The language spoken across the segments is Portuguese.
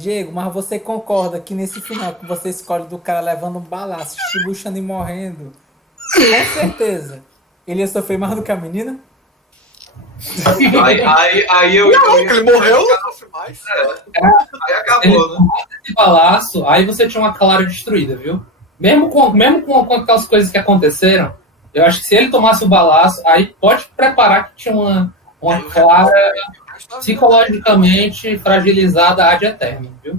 Diego, mas você concorda que nesse final que você escolhe do cara levando um balaço, se buchando e morrendo, com certeza, ele ia sofrer mais do que a menina? Não, ia ele morreu, não sofre mais. aí acabou, né? Esse balaço, aí você tinha uma Clara destruída, viu? Mesmo com aquelas coisas que aconteceram, eu acho que se ele tomasse o balaço, aí pode preparar que tinha uma Clara psicologicamente fragilizada ad eterno, viu?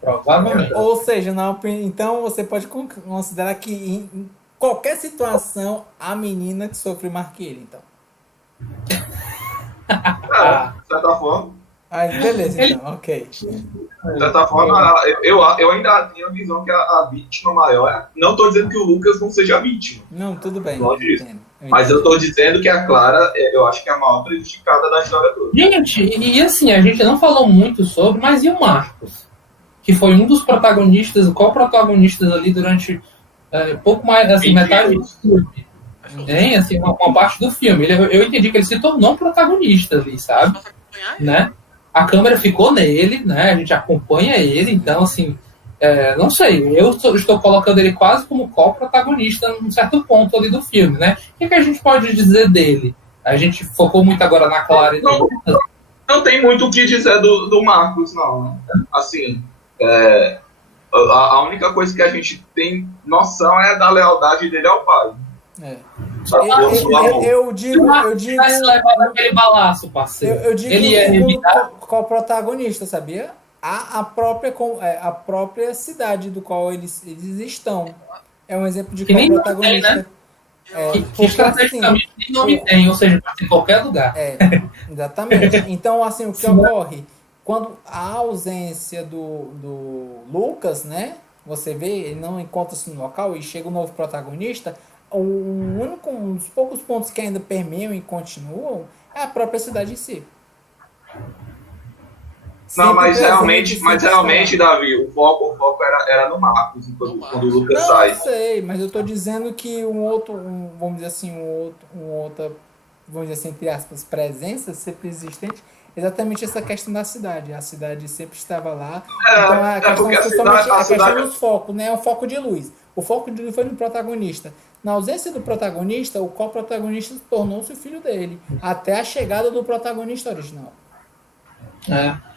Provavelmente. Ou seja, então você pode considerar que em qualquer situação, a menina que sofre mais que ele, então. De certa forma. Aí, beleza, então, ok. De certa forma, eu ainda tenho a visão que a vítima maior. Não estou dizendo que o Lucas não seja a vítima. Não, tudo bem. Longe disso. Entendo. Mas eu estou dizendo que a Clara, eu acho que é a maior prejudicada da história toda. Gente, e assim, a gente não falou muito sobre, mas e o Marcos? Que foi um dos protagonistas, o co-protagonistas ali durante pouco mais, assim, metade do filme. Tem, assim, uma parte do filme. Eu entendi que ele se tornou um protagonista ali, sabe? Né? A câmera ficou nele, né? A gente acompanha ele, então, assim, não sei, eu estou colocando ele quase como co-protagonista num certo ponto ali do filme, né? O que a gente pode dizer dele? A gente focou muito agora na Clara e no Lucas. Não tem muito o que dizer do Marcos, não. Né? Assim, a única coisa que a gente tem noção é da lealdade dele ao pai. Eu digo. Vai se levar daquele balaço, parceiro. Eu digo ele é evitar. Qual protagonista, sabia? A própria cidade do qual eles estão. É um exemplo de qual protagonista. Né? Que estrategicamente nem nome tem, ou seja, pode ser em qualquer lugar. Exatamente. Então, assim, o que ocorre? Quando a ausência do Lucas, né? Você vê, ele não encontra-se no local e chega um novo protagonista. Um dos poucos pontos que ainda permeiam e continuam é a própria cidade em si. Não, mas realmente, Davi, o foco era no Marcos, quando o Lucas sai. Eu sei, mas eu estou dizendo que vamos dizer assim, vamos dizer assim, entre aspas, presença sempre existente, exatamente essa questão da cidade. A cidade sempre estava lá. Então a questão dos focos, né? É um foco de luz. O foco de luz foi no protagonista. Na ausência do protagonista, o co-protagonista tornou-se o filho dele, até a chegada do protagonista original.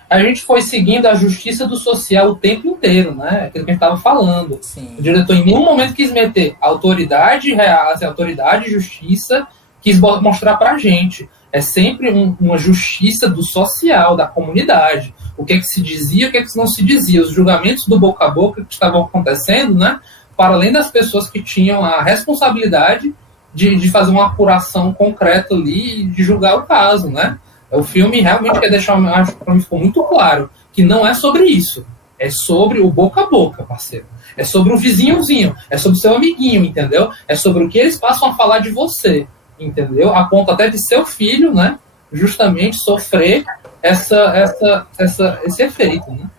A gente foi seguindo a justiça do social o tempo inteiro, né? Aquilo que a gente estava falando. Sim. O diretor em nenhum momento quis meter autoridade real, autoridade e justiça, quis mostrar pra gente. É sempre uma justiça do social, da comunidade. O que é que se dizia, o que é que não se dizia. Os julgamentos do boca a boca que estavam acontecendo, né? Para além das pessoas que tinham a responsabilidade de fazer uma apuração concreta ali e de julgar o caso, né? O filme realmente quer deixar, acho que para mim ficou muito claro, que não é sobre isso. É sobre o boca a boca, parceiro. É sobre o vizinhozinho, é sobre o seu amiguinho, entendeu? É sobre o que eles passam a falar de você, entendeu? A ponto até de seu filho, né? Justamente sofrer esse efeito, né?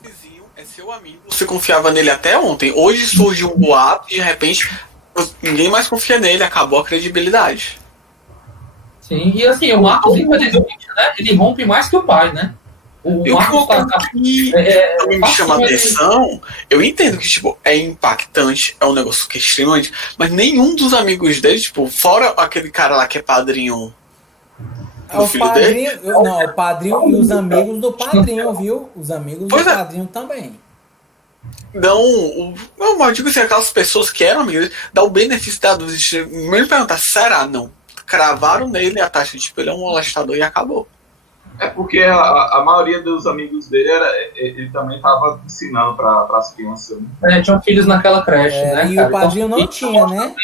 O vizinho é seu amigo. Você confiava nele até ontem. Hoje surgiu um boato e de repente ninguém mais confia nele. Acabou a credibilidade. Sim, e assim, o Marcos, infelizmente, né, ele rompe mais que o pai, né? O Marcos também me chama a atenção. Eu entendo que, tipo, é impactante, é um negócio que é extremamente. Mas nenhum dos amigos dele, tipo, fora aquele cara lá que é padrinho. O padrinho, não, o padrinho e os amigos do padrinho, viu? Os amigos do padrinho também. Não, eu digo assim, aquelas pessoas que eram amigas, dá o benefício da dúvida. Mesmo perguntar, será? Não. Cravaram nele a taxa de tipo, ele é um molestador e acabou. É porque a maioria dos amigos dele ele também estava ensinando para as crianças. Né? Tinham filhos naquela creche, né? E cara? O padrinho então, não tinha, né?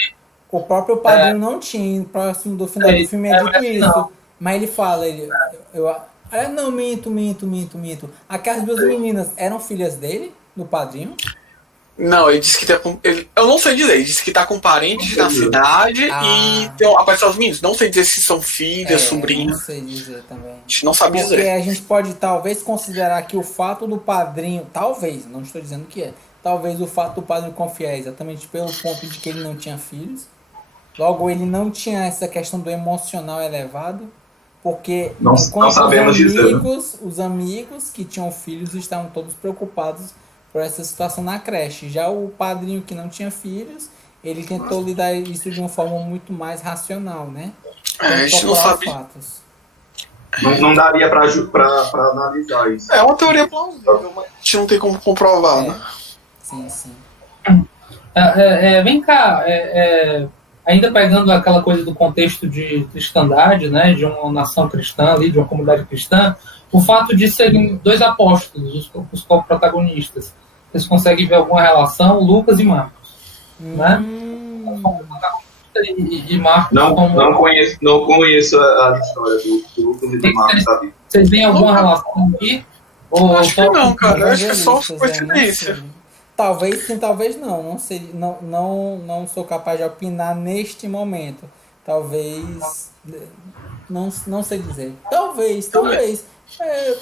O próprio padrinho não tinha. Próximo do final do filme é dito isso. Não. Mas ele fala, não, minto. Aquelas duas meninas eram filhas dele, do padrinho? Não, ele disse que tá com. Eu não sei dizer, ele disse que tá com parentes na cidade e apareceu os meninos. Não sei dizer se são filhas, sobrinhos. Não sei dizer também. A gente não sabe dizer. Porque a gente pode talvez considerar que o fato do padrinho, talvez, não estou dizendo que é, talvez o fato do padrinho confiar exatamente pelo ponto de que ele não tinha filhos. Logo, ele não tinha essa questão do emocional elevado. Porque Não enquanto sabemos dizer, né? os amigos que tinham filhos estavam todos preocupados por essa situação na creche. Já o padrinho que não tinha filhos, ele tentou lidar isso de uma forma muito mais racional, né? A gente não procurar sabe. fatos. Não daria pra analisar isso. É uma teoria plausível, mas a gente não tem como comprovar, né? Sim, sim. Vem cá, ainda pegando aquela coisa do contexto de cristandade, né, de uma nação cristã ali, de uma comunidade cristã, o fato de serem dois apóstolos, os co-protagonistas, vocês conseguem ver alguma relação? Lucas e Marcos, né? E Marcos Não conheço a história do Lucas e do Marcos, sabe? Vocês veem alguma relação aqui? Ou Acho que não, cara. Eu acho que é só Evangelistas, coincidência. Talvez sim, talvez não. Não sei, não sou capaz de opinar neste momento. Talvez. Não sei dizer. Talvez. É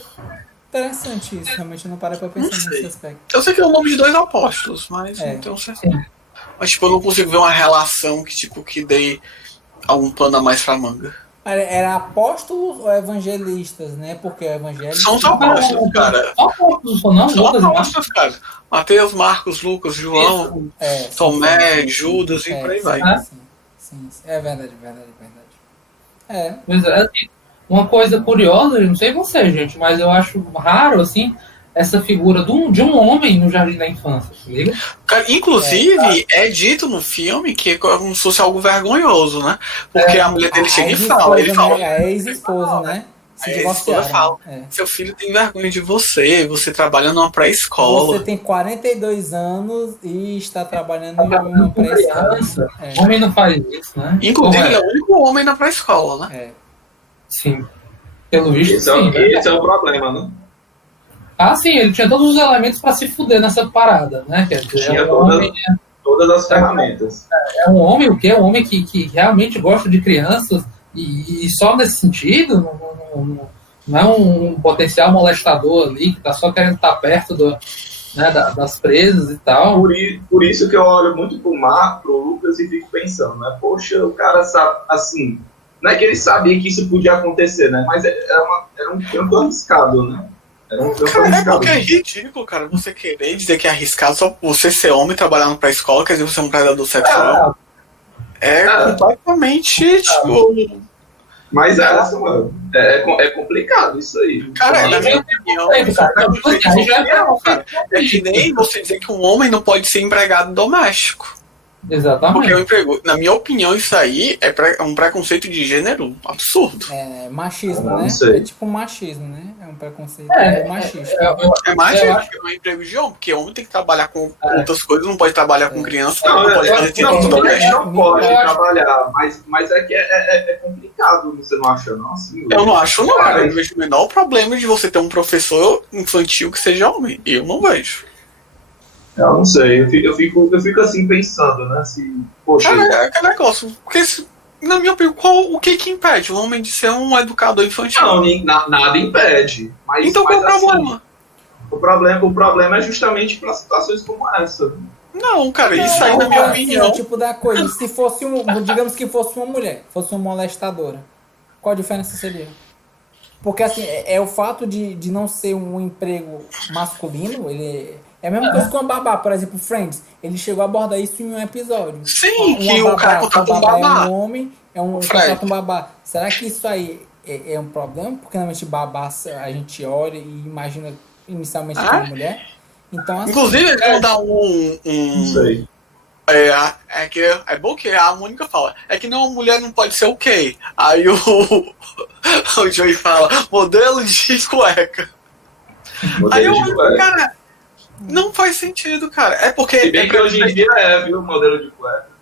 interessante isso. Realmente eu não parei pra pensar Não nesse sei. aspecto. Eu sei que é o nome de dois apóstolos, mas não tenho certeza. Mas, tipo, eu não consigo ver uma relação que dê algum pano a mais pra manga. Era apóstolos ou evangelistas, né? Porque o evangelho. São os apóstolos, cara. Só apóstolos, não? São Lucas e Marcos? apóstolos, cara. Mateus, Marcos, Lucas, João, Tomé, Judas e por aí vai. Sim. É verdade. É. Pois é, assim, uma coisa curiosa, eu não sei você, gente, mas eu acho raro, assim, essa figura de um homem no Jardim da Infância, tá ligado? Cara, inclusive, é dito no filme que é como se fosse algo vergonhoso, né? Porque a mulher dele chega e fala. Ele fala. A ex-esposa, né? Se divorciaram. Fala, seu filho tem vergonha de você trabalha numa pré-escola. Você tem 42 anos e está trabalhando em uma pré-escola. O homem não faz isso, né? Inclusive, ele é o único homem na pré-escola, né? Sim. Pelo visto, Esse é o problema, né? Ah, sim, ele tinha todos os elementos para se fuder nessa parada, né? Quer dizer, Tinha todas as ferramentas. É um homem o quê? Um homem que realmente gosta de crianças e só nesse sentido não é um potencial molestador ali que tá só querendo estar perto das presas e tal. Por isso que eu olho muito pro Lucas e fico pensando, né? Poxa, o cara sabe, assim, não é que ele sabia que isso podia acontecer, né? Mas era um campo arriscado, né? Cara, porque é ridículo, cara, você querer dizer que é arriscado só você ser homem e trabalhar no pré-escola, quer dizer, você é um predador sexual. Completamente, tipo... Mas é complicado isso aí. Cara, na minha opinião, é que nem você dizer que um homem não pode ser empregado doméstico. Exatamente. Porque na minha opinião, isso aí é um preconceito de gênero absurdo. É machismo, né? Sei. É tipo machismo, né? É um preconceito machista. É mais que um emprego de homem, porque homem tem que trabalhar com outras coisas, não pode trabalhar com criança, não pode fazer serviço doméstico. Não pode trabalhar, mas é que é complicado, você não acha, não? Assim, eu não acho, não, cara. Eu vejo o menor problema de você ter um professor infantil que seja homem. Eu não vejo. Eu não sei, eu fico assim pensando, né? Poxa. É aquele negócio, porque na minha opinião, o que impede o homem de ser um educador infantil? Não, nada impede. Então qual é o problema? O problema é justamente para situações como essa. Não, cara, isso aí na minha opinião. Tipo da coisa, se fosse digamos que fosse uma mulher, fosse uma molestadora, qual a diferença seria? Porque assim, é o fato de não ser um emprego masculino, é a mesma coisa com a babá, por exemplo, Friends. Ele chegou a abordar isso em um episódio. Sim, que o cara contrata um babá. É um homem, contrata um babá. Será que isso aí é um problema? Porque normalmente babá a gente olha e imagina inicialmente que é uma mulher. Então, assim, inclusive, eles vão dar Não sei. É bom que a Mônica fala. É que uma mulher não pode ser o quê? Aí o Joey fala, modelo de cueca. Cara, não faz sentido, cara. É porque. Se bem que hoje em dia viu, o modelo de cueca.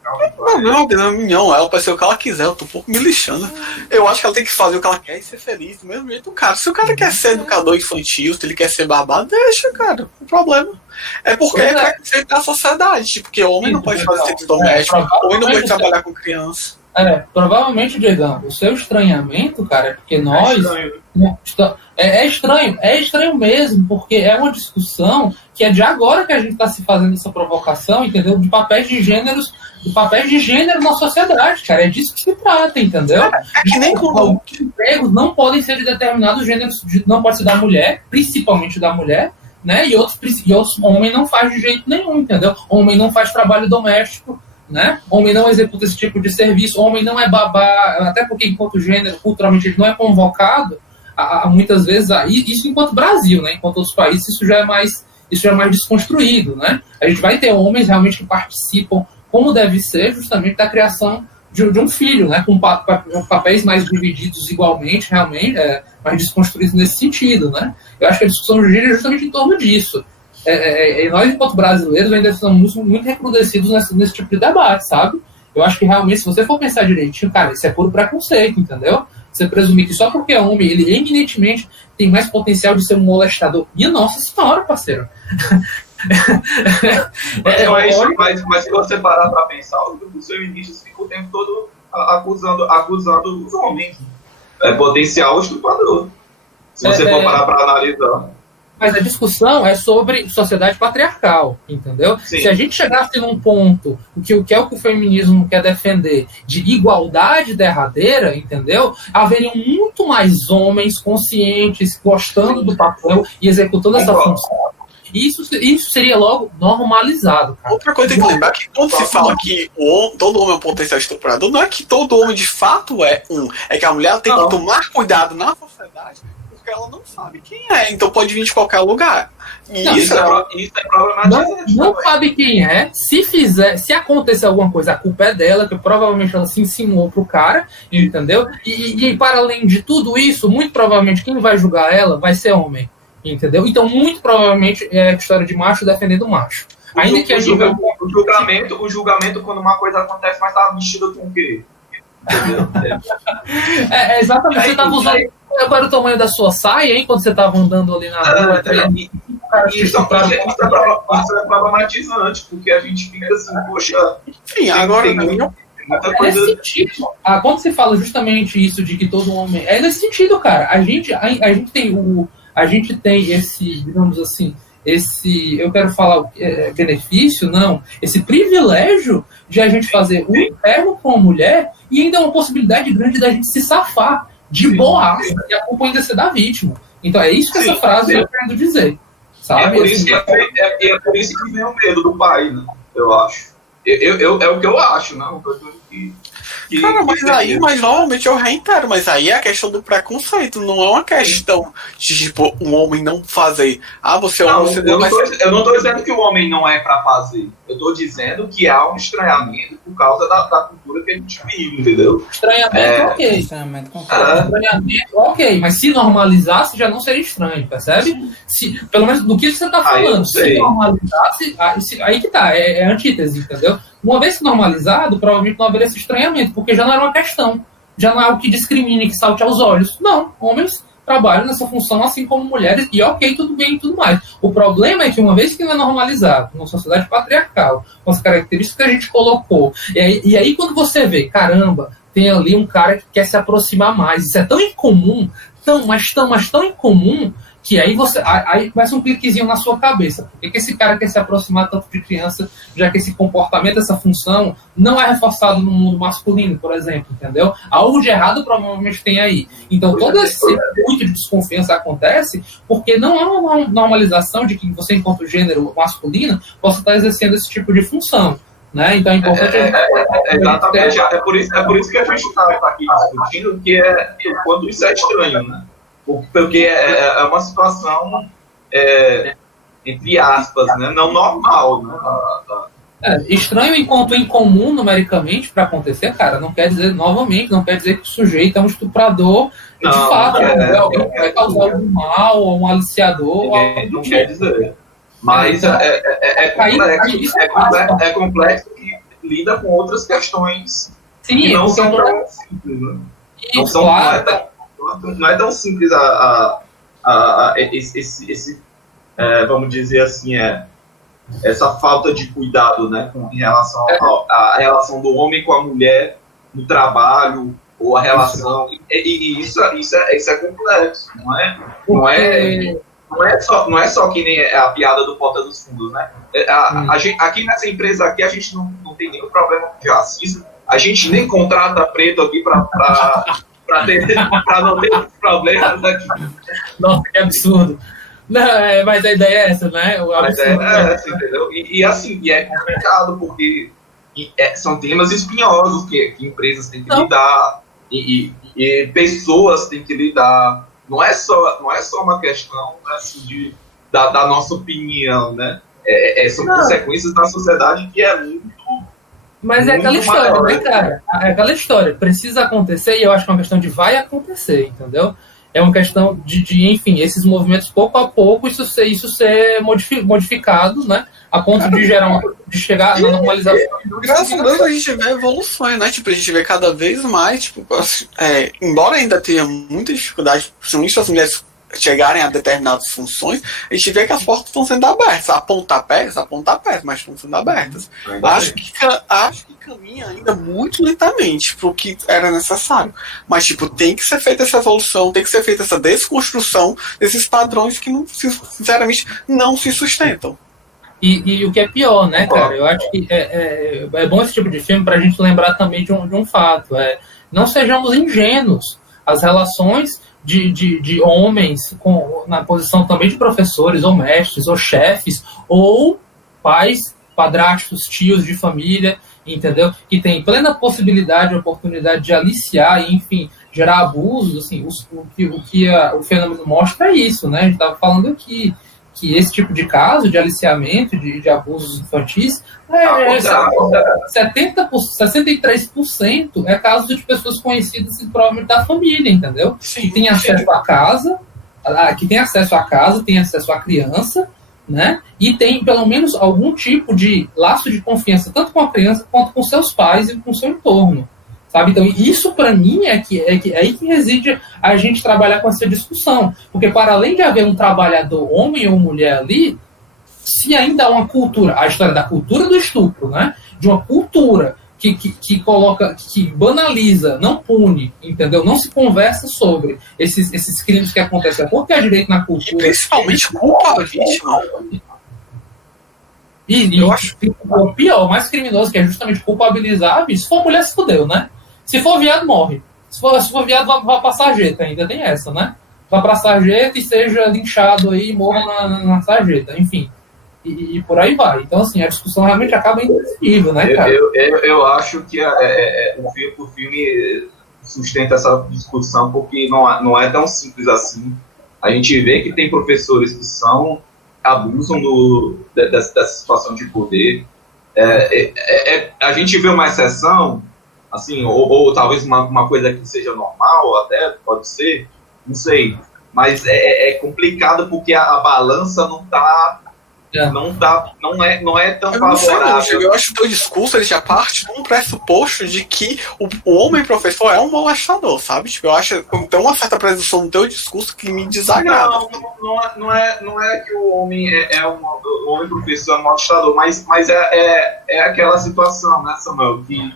Não, ela pode ser o que ela quiser, eu tô um pouco me lixando. Eu acho que ela tem que fazer o que ela quer e ser feliz do mesmo jeito do cara. Se o cara quer ser educador infantil, se ele quer ser babá, deixa, cara. Não problema. É porque é preconceito da sociedade, porque homem não pode fazer sexo doméstico, homem não pode trabalhar com criança. Provavelmente, Diegão, o seu estranhamento, cara, é porque nós. É estranho mesmo, porque é uma discussão que é de agora que a gente está se fazendo essa provocação, entendeu? De papéis de gênero na sociedade, cara. É disso que se trata, entendeu? É que nem quando. Os empregos não podem ser de determinados gêneros, não pode ser da mulher, principalmente da mulher, né? E outros homem não faz de jeito nenhum, entendeu? Homem não faz trabalho doméstico, né? Homem não executa esse tipo de serviço, homem não é babá, até porque enquanto gênero, culturalmente, ele não é convocado, muitas vezes, isso enquanto Brasil, né? Enquanto outros países, isso já é mais desconstruído, né? A gente vai ter homens realmente que participam, como deve ser, justamente da criação de um filho, né? Com papéis mais divididos igualmente, realmente, mais desconstruídos nesse sentido, né? Eu acho que a discussão gira justamente em torno disso. Nós, enquanto brasileiros, ainda estamos muito recrudescidos nesse tipo de debate, sabe? Eu acho que realmente, se você for pensar direitinho, cara, isso é puro preconceito, entendeu? Você presumir que só porque é homem, ele eminentemente tem mais potencial de ser um molestador. Minha nossa senhora, parceiro. Mas se você parar para pensar, os feministas ficam o tempo todo acusando os homens. É potencial estuprador. Se você for parar para analisar. Mas a discussão é sobre sociedade patriarcal, entendeu? Sim. Se a gente chegasse num ponto que o que o feminismo quer defender de igualdade derradeira, entendeu? Haveriam muito mais homens conscientes, gostando do papel e executando essa função. Isso seria logo normalizado, cara. Outra coisa que tem que lembrar é que quando se fala que todo homem é um potencial estuprador, não é que todo homem de fato é que a mulher tem que tomar cuidado na sociedade, porque ela não sabe quem é, então pode vir de qualquer lugar. Isso é problematizante. Não sabe quem é, se acontecer alguma coisa, a culpa é dela, que provavelmente ela se ensinou pro cara, entendeu? E para além de tudo isso, muito provavelmente quem vai julgar ela vai ser homem. Entendeu? Então, muito provavelmente é a história de macho defendendo macho. Ainda que o julgamento, quando uma coisa acontece, mas tá vestido com o quê? Entendeu? Exatamente. Você tava usando. Qual era o tamanho da sua saia, hein? Quando você tava andando ali na rua. Isso é problematizante, porque a gente fica assim, poxa. Sim, agora. Nesse sentido, quando se fala justamente isso de que todo homem. É nesse sentido, cara. A gente tem esse, digamos assim, eu quero falar benefício, não, esse privilégio de a gente fazer o inferno com a mulher e ainda uma possibilidade grande da gente se safar de boaça e a culpa ainda ser da vítima. Então é isso que essa frase está querendo dizer. Sabe? É por isso que vem o medo do pai, né? Eu acho. É o que eu acho, né? Cara, mas novamente eu reitero, mas aí é a questão do preconceito, não é uma questão de, tipo, um homem não fazer. Você é homem, eu não tô dizendo que o homem não é pra fazer. Eu tô dizendo que há um estranhamento por causa da cultura que a gente vive, entendeu? Estranhamento, ok. Estranhamento, ok, mas se normalizasse já não seria estranho, percebe? Pelo menos do que você tá falando. Se normalizasse, aí que tá, é antítese, entendeu? Uma vez normalizado, provavelmente não haveria esse estranhamento, porque já não era uma questão. Já não é algo que discrimine, que salte aos olhos. Não, homens trabalham nessa função assim como mulheres, e ok, tudo bem e tudo mais. O problema é que uma vez que não é normalizado, numa sociedade patriarcal, com as características que a gente colocou, e aí quando você vê, caramba, tem ali um cara que quer se aproximar mais, isso é tão incomum, mas tão incomum, que aí começa um cliquezinho na sua cabeça. Por que esse cara quer se aproximar tanto de criança, já que esse comportamento, essa função, não é reforçado no mundo masculino, por exemplo, entendeu? Algo de errado provavelmente tem aí. Então, todo esse circuito de desconfiança acontece porque não há uma normalização de que você, enquanto gênero masculino, possa estar exercendo esse tipo de função. Né? Então é importante. Exatamente. É por isso que a gente está aqui discutindo que quando isso é estranho, né? Porque é uma situação, entre aspas, né? Não normal. Né? Estranho enquanto incomum numericamente para acontecer, cara, não quer dizer que o sujeito é um estuprador de fato, alguém vai causar algum mal, ou um aliciador. Não quer dizer. Mas é complexo que lida com outras questões que não são tão simples. Né? Não é tão simples esse vamos dizer assim, essa falta de cuidado, né, em relação à relação do homem com a mulher no trabalho, ou a relação. E isso é complexo, não é só que nem a piada do Porta dos Fundos, né? Aqui nessa empresa aqui, a gente não tem nenhum problema de racismo, a gente nem contrata preto aqui para não ter problemas aqui. Nossa, que absurdo. Não, mas a ideia é essa, né? Mas é essa, entendeu? E é complicado, porque são temas espinhosos que empresas têm que lidar, e pessoas têm que lidar. Não é só uma questão assim, da nossa opinião, né? São consequências da sociedade que é muito. Mas é aquela história, maior, né, cara? É aquela história. Precisa acontecer, e eu acho que é uma questão de vai acontecer, entendeu? É uma questão de enfim, esses movimentos, pouco a pouco, isso ser modificado, né? A ponto de chegar na normalização. Graças a Deus a gente vê evoluções, né? Tipo, a gente vê cada vez mais, tipo, embora ainda tenha muita dificuldade, principalmente as mulheres chegarem a determinadas funções, a gente vê que as portas estão sendo abertas, a pontapés, mas estão sendo abertas. Acho que caminha ainda muito lentamente para o que era necessário. Mas, tipo, tem que ser feita essa evolução, tem que ser feita essa desconstrução desses padrões que, sinceramente, não se sustentam. E o que é pior, né, cara? Eu acho que é bom esse tipo de filme para a gente lembrar também de um fato. Não sejamos ingênuos. As relações de homens na posição também de professores, ou mestres, ou chefes, ou pais, padrastos, tios de família, entendeu? Que tem plena possibilidade e oportunidade de aliciar e, enfim, gerar abusos. Assim, o que o fenômeno mostra é isso, né? A gente estava falando aqui que esse tipo de caso de aliciamento, de abusos infantis, 63% é caso de pessoas conhecidas e provavelmente da família, entendeu? Sim, que tem acesso à casa, tem acesso à criança, né? E tem pelo menos algum tipo de laço de confiança, tanto com a criança quanto com seus pais e com o seu entorno. Sabe? Então, isso para mim é aí que reside a gente trabalhar com essa discussão. Porque para além de haver um trabalhador, homem ou mulher ali, se ainda há uma cultura, a história da cultura do estupro, né? De uma cultura que coloca, que banaliza, não pune, entendeu? Não se conversa sobre esses crimes que acontecem. Porque há direito na cultura. E principalmente culpa a vítima. E eu acho que o pior, o mais criminoso, que é justamente culpabilizar, se for mulher, se fudeu, né? Se for viado, morre. Se for viado, vai pra sarjeta, ainda tem essa, né? Vai pra sarjeta e seja linchado aí e morra na sarjeta, enfim. E por aí vai. Então, assim, a discussão realmente acaba indecível, né, cara? Eu acho que o filme sustenta essa discussão porque não é tão simples assim. A gente vê que tem professores que abusam dessa situação de poder. A gente vê uma exceção, assim, ou talvez uma coisa que seja normal, até pode ser, não sei. Mas é complicado porque a balança não é tão favorável. Eu acho que o teu discurso ele já parte de um pressuposto de que o homem professor é um molestador, sabe? Tipo, eu acho que tem uma certa presunção no teu discurso que me desagrada. Não é que o homem o homem professor é um molestador, mas é aquela situação, né, Samuel, que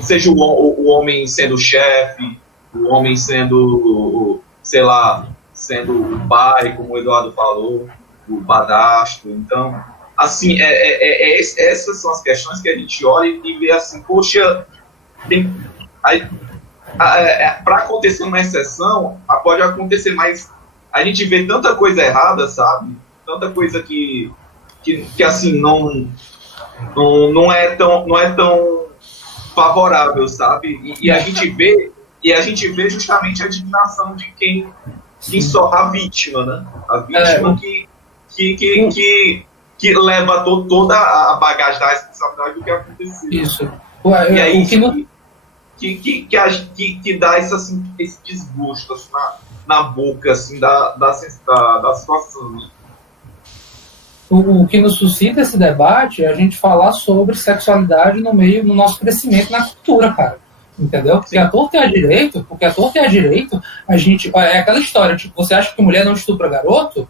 seja o homem sendo chefe, o homem sendo, sei lá, sendo o pai, como o Eduardo falou, o padrasto. Então, assim, essas são as questões que a gente olha e vê assim, poxa, para acontecer uma exceção, pode acontecer, mas a gente vê tanta coisa errada, sabe? Tanta coisa que assim, não é tão favorável, sabe? E a gente vê justamente a indignação de quem só a vítima, né? A vítima que leva toda a bagagem da responsabilidade do que aconteceu. Isso. E aí que dá esse desgosto assim, na boca assim, da situação. Né? O que nos suscita esse debate é a gente falar sobre sexualidade no nosso crescimento na cultura, cara. Entendeu? Porque a torta e a direito, a gente. É aquela história, tipo, você acha que mulher não estupra garoto?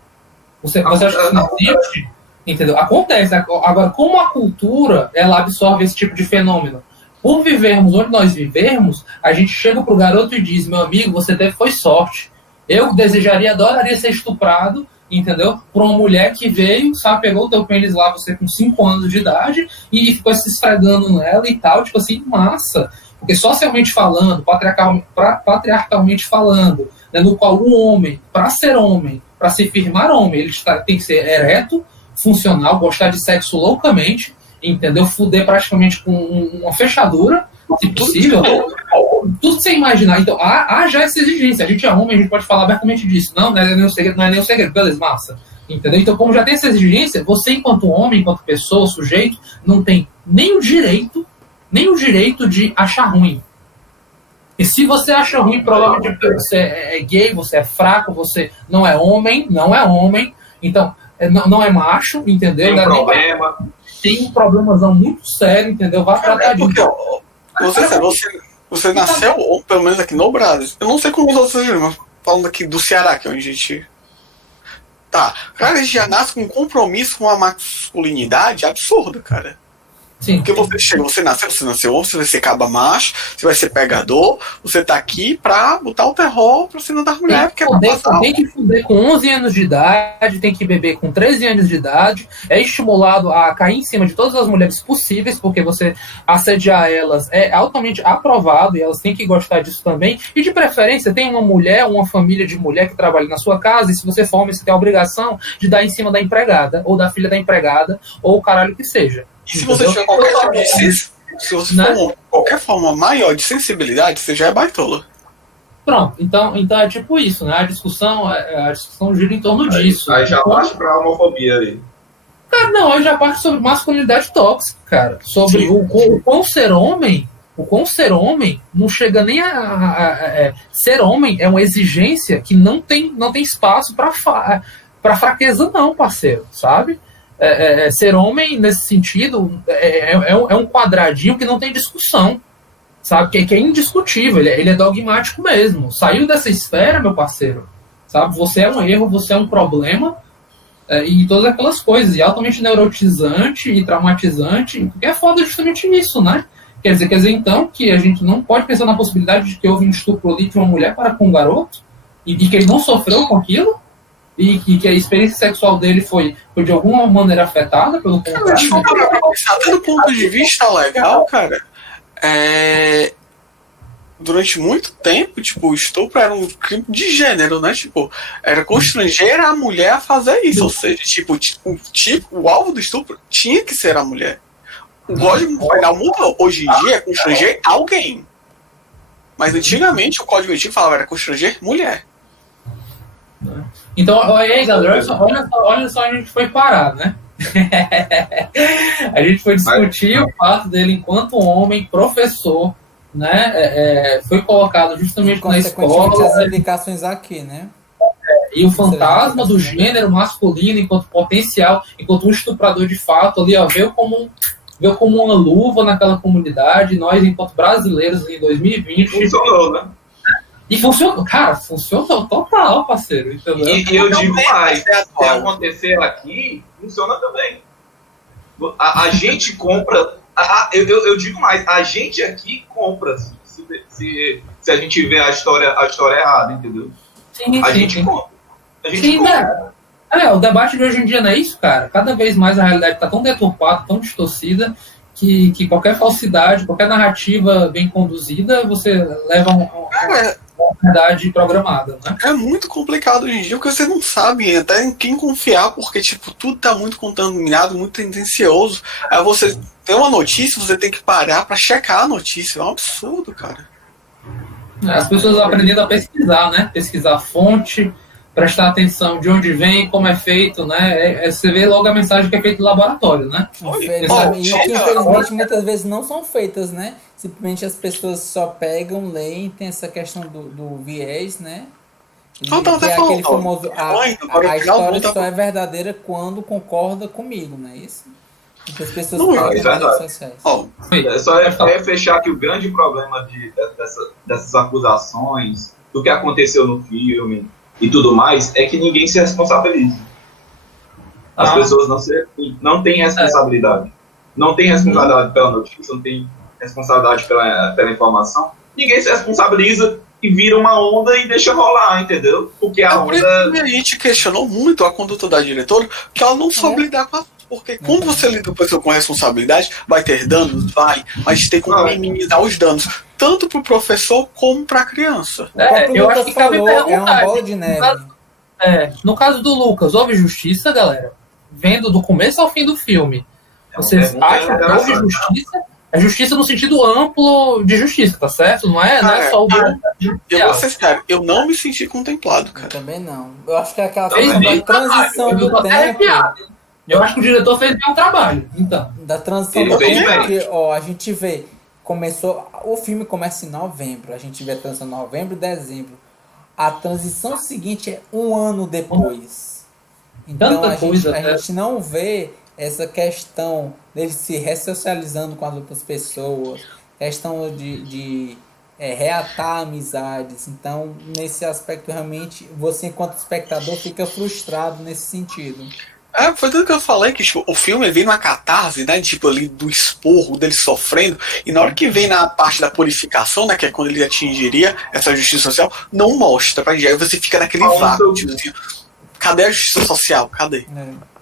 Você acha que isso não existe? Entendeu? Acontece. Agora, como a cultura ela absorve esse tipo de fenômeno? por vivermos onde nós vivemos, a gente chega pro garoto e diz, meu amigo, você teve foi sorte. Eu desejaria, adoraria ser estuprado, entendeu? Por uma mulher que veio, sabe, pegou o teu pênis lá, você com 5 anos de idade, e ficou se esfregando nela e tal, tipo assim, massa. Porque socialmente falando, patriarcalmente falando, né, no qual o homem, para ser homem, para se firmar homem, ele tem que ser ereto, funcional, gostar de sexo loucamente, entendeu? Fuder praticamente com uma fechadura, se possível. Tudo que você imaginar. Então, há já essa exigência. A gente é homem, a gente pode falar abertamente disso. Não é nenhum segredo, não é nenhum segredo. Beleza, massa. Entendeu? Então, como já tem essa exigência, você, enquanto homem, enquanto pessoa, sujeito, não tem nem o direito de achar ruim. E se você acha ruim, provavelmente você é gay, você é fraco, você não é homem, então não é macho, entendeu? Tem um problema. Tem um problemazão muito sério, entendeu? Vai tratar disso. Você nasceu, ou pelo menos aqui no Brasil, eu não sei como os outros sejam, mas falando aqui do Ceará, que é onde a gente... Tá, cara, a gente já nasce com um compromisso com uma masculinidade absurda, cara. Sim. Porque você nasceu homem, você vai ser caba macho, você vai ser pegador, você tá aqui pra botar o terror pra cima das mulheres, porque tem que fuder com 11 anos de idade, tem que beber com 13 anos de idade, é estimulado a cair em cima de todas as mulheres possíveis, porque você assediar elas é altamente aprovado e elas têm que gostar disso também. E de preferência, tem uma mulher, uma família de mulher que trabalha na sua casa, e se você for homem, você tem a obrigação de dar em cima da empregada, ou da filha da empregada, ou o caralho que seja. E se você tiver qualquer tipo de se você for qualquer forma maior de sensibilidade, você já é baitola. Pronto, então é tipo isso, né? A discussão gira em torno disso. Aí já parte pra homofobia aí. Cara, não, aí já parte sobre masculinidade tóxica, cara. Sobre o quão ser homem não chega nem a ser homem é uma exigência que não tem espaço pra fraqueza não, parceiro, sabe? Ser homem, nesse sentido, é um quadradinho que não tem discussão, sabe? Que é indiscutível, ele é dogmático mesmo. Saiu dessa esfera, meu parceiro, sabe? Você é um erro, você é um problema, e todas aquelas coisas, e altamente neurotizante e traumatizante, porque é foda justamente isso, né? Quer dizer, então, que a gente não pode pensar na possibilidade de que houve um estupro ali de uma mulher para com um garoto, e que ele não sofreu com aquilo, e que a experiência sexual dele foi de alguma maneira afetada pelo contrário. Se for parar pra pensar, até do ponto de vista legal, cara, durante muito tempo, tipo, o estupro era um crime de gênero, né? Tipo, era constranger a mulher a fazer isso. Ou seja, o alvo do estupro tinha que ser a mulher. O Código Penal mudou. Hoje em dia é constranger alguém. Mas antigamente o Código Antigo falava era constranger mulher. Então, olha aí, galera, olha só onde a gente foi parar, né? A gente foi discutir o fato dele enquanto homem, professor, né? Foi colocado justamente na escola. As implicações aqui, né? E o fantasma do gênero masculino enquanto potencial, enquanto um estuprador de fato ali, ó, veio como uma luva naquela comunidade. Nós, enquanto brasileiros, em 2020... Funcionou, né? E funcionou, cara, funcionou total, parceiro, entendeu? E eu digo mais, se acontecer aqui, funciona também. A gente compra, eu digo mais, a gente aqui compra, se a gente vê a história errada, entendeu? Sim, a gente compra. A gente compra. O debate de hoje em dia não é isso, cara. Cada vez mais a realidade está tão deturpada, tão distorcida, que qualquer falsidade, qualquer narrativa bem conduzida, você leva uma verdade programada, né? É muito complicado hoje em dia, porque você não sabe até em quem confiar, porque, tipo, tudo tá muito contaminado, muito tendencioso. Aí você tem uma notícia, você tem que parar pra checar a notícia. É um absurdo, cara. As pessoas aprendendo a pesquisar, né? Pesquisar a fonte, prestar atenção de onde vem, como é feito, né? Você vê logo a mensagem que é feita no laboratório, né? E que, infelizmente, muitas vezes não são feitas, né? Simplesmente as pessoas só pegam, leem, tem essa questão do viés, né? Que é aquele famoso... A história só é verdadeira quando concorda comigo, não é isso? Porque as pessoas falam nas redes sociais. Só fechar que o grande problema dessas acusações, do que aconteceu no filme e tudo mais, é que ninguém se responsabiliza. As pessoas não têm responsabilidade. Não tem responsabilidade pela notícia, não tem responsabilidade pela informação, ninguém se responsabiliza e vira uma onda e deixa rolar, entendeu? Porque a Por isso onda... que a gente questionou muito a conduta da diretora, que ela não soube lidar com a... Porque quando você lida com a pessoa com responsabilidade, vai ter danos? Vai. Mas tem como minimizar os danos, tanto pro professor como pra criança. Eu acho que cabe perguntar. É uma bola de neve. No caso do Lucas, houve justiça, galera? Vendo do começo ao fim do filme. Vocês acham que houve justiça? É justiça no sentido amplo de justiça, tá certo? Não é só o... Eu vou ser sério, eu não me senti contemplado, cara. Eu também não. Eu acho que é aquela Fez questão bem da transição trabalho. do tempo. Eu acho que o diretor fez bem o trabalho, então. Da transição Ele do fez tempo, bem. porque, a gente vê, o filme começa em novembro, a gente vê a transição em novembro e dezembro. A transição seguinte é um ano depois. Então Tanta coisa, a né? gente não vê essa questão dele se ressocializando com as outras pessoas, questão de reatar amizades. Então, nesse aspecto, realmente, você, enquanto espectador, fica frustrado nesse sentido. Foi tudo que eu falei, que tipo, o filme vem numa catarse, né? Tipo, ali do esporro, dele sofrendo, e na hora que vem na parte da purificação, né? Que é quando ele atingiria essa justiça social, não mostra pra gente. Aí você fica naquele vácuo, tipo assim, cadê a justiça social? Cadê?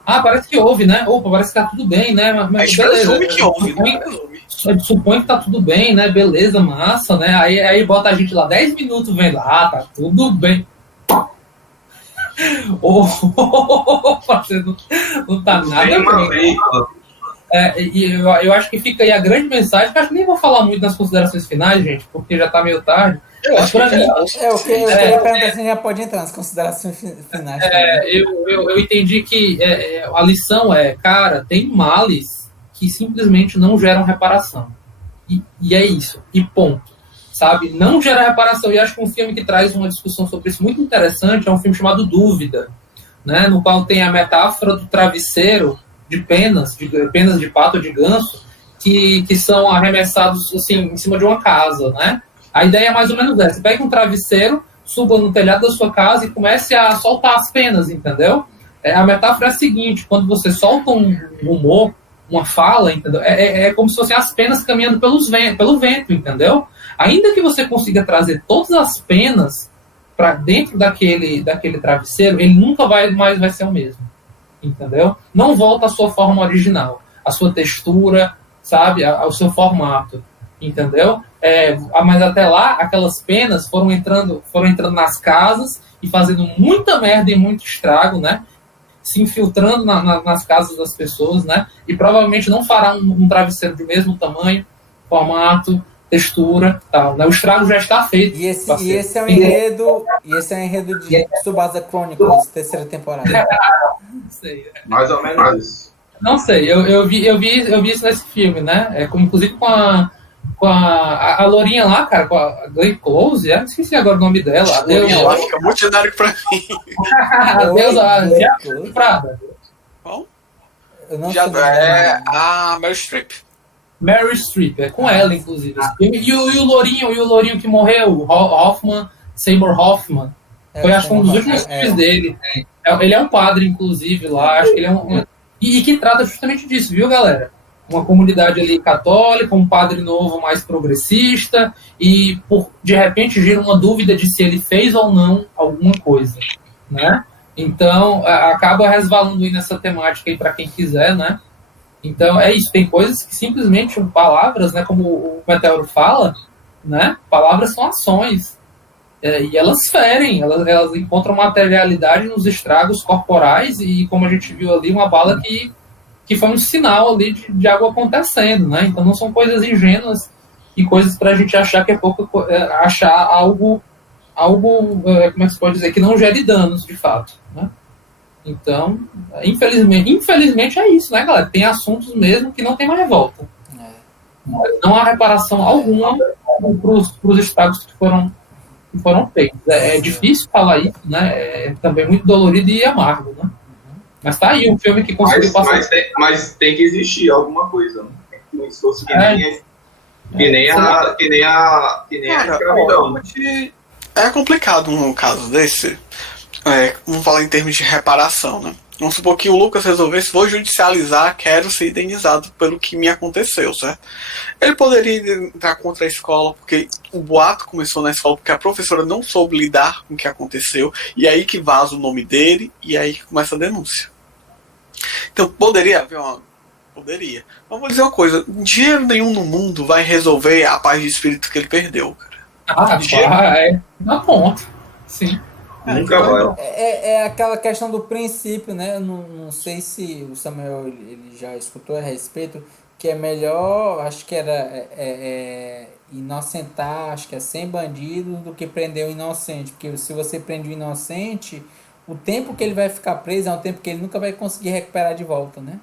Parece que houve, né? Opa, parece que tá tudo bem, né? Mas beleza. Presume que houve, né? Supõe que tá tudo bem, né? Beleza, massa, né? Aí bota a gente lá 10 minutos vendo, tá tudo bem. Não tá nada bem. E eu acho que fica aí a grande mensagem, que acho que nem vou falar muito nas considerações finais, gente, porque já tá meio tarde. Mas pra mim, eu queria perguntar se já pode entrar nas considerações finais. Eu entendi que a lição cara, tem males que simplesmente não geram reparação. E é isso. E ponto. Sabe? Não gera reparação. E acho que um filme que traz uma discussão sobre isso muito interessante é um filme chamado Dúvida, né? No qual tem a metáfora do travesseiro de penas de pato ou de ganso, que são arremessados assim, em cima de uma casa, né? A ideia é mais ou menos essa. Você pega um travesseiro, suba no telhado da sua casa e comece a soltar as penas, entendeu? A metáfora é a seguinte: quando você solta um humor, uma fala, entendeu? É como se fossem as penas caminhando pelo vento, entendeu? Ainda que você consiga trazer todas as penas para dentro daquele travesseiro, ele nunca mais vai ser o mesmo, entendeu? Não volta à sua forma original, à sua textura, sabe? Ao seu formato, entendeu? Mas até lá, aquelas penas foram entrando nas casas e fazendo muita merda e muito estrago, né? Se infiltrando nas casas das pessoas, né? E provavelmente não fará um travesseiro do mesmo tamanho, formato, textura, tal, né? O estrago já está feito. E esse é o enredo de Tsubasa Chronicles, terceira temporada. Não sei. Mais ou menos isso. Não sei. Eu vi isso nesse filme, né? Inclusive com a lourinha lá, cara, com a Glenn Close, esqueci agora o nome dela. Lourinha lá fica muito genérico pra mim. Deus, Prada. Bom, Eu não já sei é a Meryl Streep. Mary Streep, com ela, inclusive. E o lourinho que morreu, Seymour Hoffman, foi acho que um dos últimos filmes dele. Ele é um padre, inclusive, lá. Acho que ele é um. E que trata justamente disso, viu, galera? Uma comunidade ali católica, um padre novo mais progressista, e de repente gira uma dúvida de se ele fez ou não alguma coisa, né? Então, acaba resvalando aí nessa temática aí para quem quiser, né? Então, é isso. Tem coisas que simplesmente palavras, né? Como o Meteoro fala, né? Palavras são ações. E elas ferem, elas encontram materialidade nos estragos corporais e, como a gente viu ali, uma bala que foi um sinal ali de algo acontecendo, né? Então, não são coisas ingênuas e coisas para a gente achar que é pouco... achar algo como é que se pode dizer? Que não gere danos, de fato, né? Então, infelizmente é isso, né, galera? Tem assuntos mesmo que não tem mais revolta. Não há reparação alguma para os estragos que foram feitos. É difícil falar isso, né? É também muito dolorido e amargo, né? Mas tá aí um filme que conseguiu passar. Mas tem que existir alguma coisa, né? Tem que um esforço que nem a escravidão, né? É complicado um caso desse. Vamos falar em termos de reparação, né? Vamos supor que o Lucas resolvesse, vou judicializar, quero ser indenizado pelo que me aconteceu, certo? Ele poderia entrar contra a escola, porque o boato começou na escola, porque a professora não soube lidar com o que aconteceu, e aí que vaza o nome dele, e aí que começa a denúncia. Então, poderia haver uma... Poderia. Mas vou dizer uma coisa, dinheiro nenhum no mundo vai resolver a paz de espírito que ele perdeu, cara. Vai. Na ponta. Sim. Nunca vai. É aquela questão do princípio, né? Eu não sei se o Samuel ele já escutou a respeito, que é melhor, acho que era inocentar, acho que é 100 bandidos do que prender o inocente. Porque se você prende o inocente, o tempo que ele vai ficar preso é um tempo que ele nunca vai conseguir recuperar de volta, né?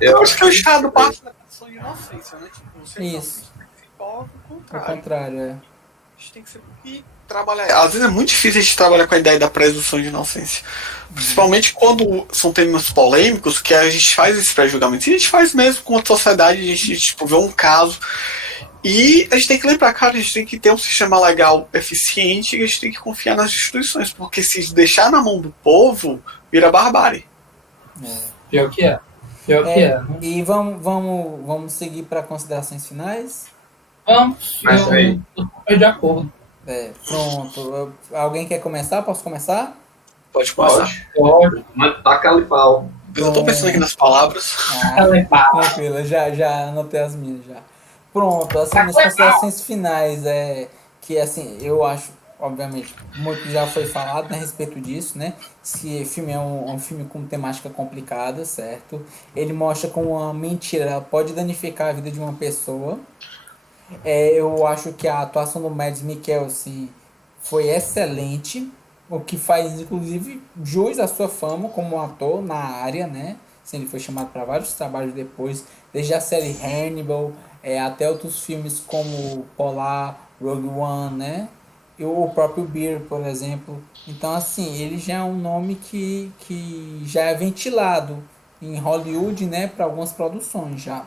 Eu acho que o Estado parte da questão de inocência, né? Tipo, você Isso. ao Ao contrário. contrário, é. A gente tem que sempre trabalhar. Às vezes é muito difícil a gente trabalhar com a ideia da presunção de inocência. Principalmente quando são temas polêmicos, que a gente faz esse pré-julgamento. E a gente faz mesmo com a sociedade, a gente tipo, vê um caso. E a gente tem que lembrar, cara, a gente tem que ter um sistema legal eficiente e a gente tem que confiar nas instituições. Porque se deixar na mão do povo, vira barbárie. Pior que é. Pior que é. E vamos seguir para considerações finais? Vamos. Mas aí. Eu tô de acordo. Pronto. Alguém quer começar? Posso começar? Pode começar. Pode. Mas taca ali pau. Eu tô pensando aqui nas palavras. Tranquilo, já anotei as minhas já. Pronto, assim, minhas considerações finais que, assim, eu acho, obviamente, muito já foi falado, né, a respeito disso, né? Esse filme é um filme com temática complicada, certo? Ele mostra como uma mentira ela pode danificar a vida de uma pessoa. Eu acho que a atuação do Mads Mikkelsen foi excelente, o que faz, inclusive, jus à sua fama como ator na área, né? Assim, ele foi chamado para vários trabalhos depois, desde a série Hannibal, até outros filmes como Polar, Rogue One, né? E o próprio Beer, por exemplo. Então, assim, ele já é um nome que já é ventilado em Hollywood, né? Para algumas produções já,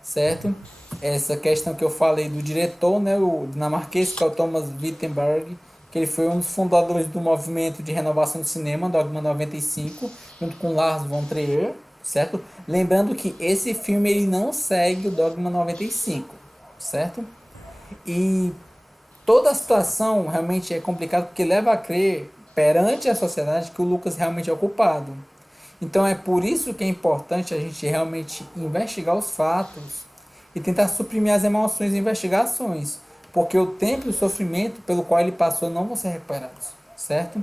certo? Essa questão que eu falei do diretor, né? O dinamarquês, que é o Thomas Vinterberg, que ele foi um dos fundadores do movimento de renovação do cinema, Dogma 95, junto com Lars von Trier, certo? Lembrando que esse filme ele não segue o Dogma 95, certo? E toda a situação realmente é complicada porque leva a crer perante a sociedade que o Lucas realmente é o culpado. Então é por isso que é importante a gente realmente investigar os fatos e tentar suprimir as emoções e investigações, porque o tempo e o sofrimento pelo qual ele passou não vão ser recuperados, certo?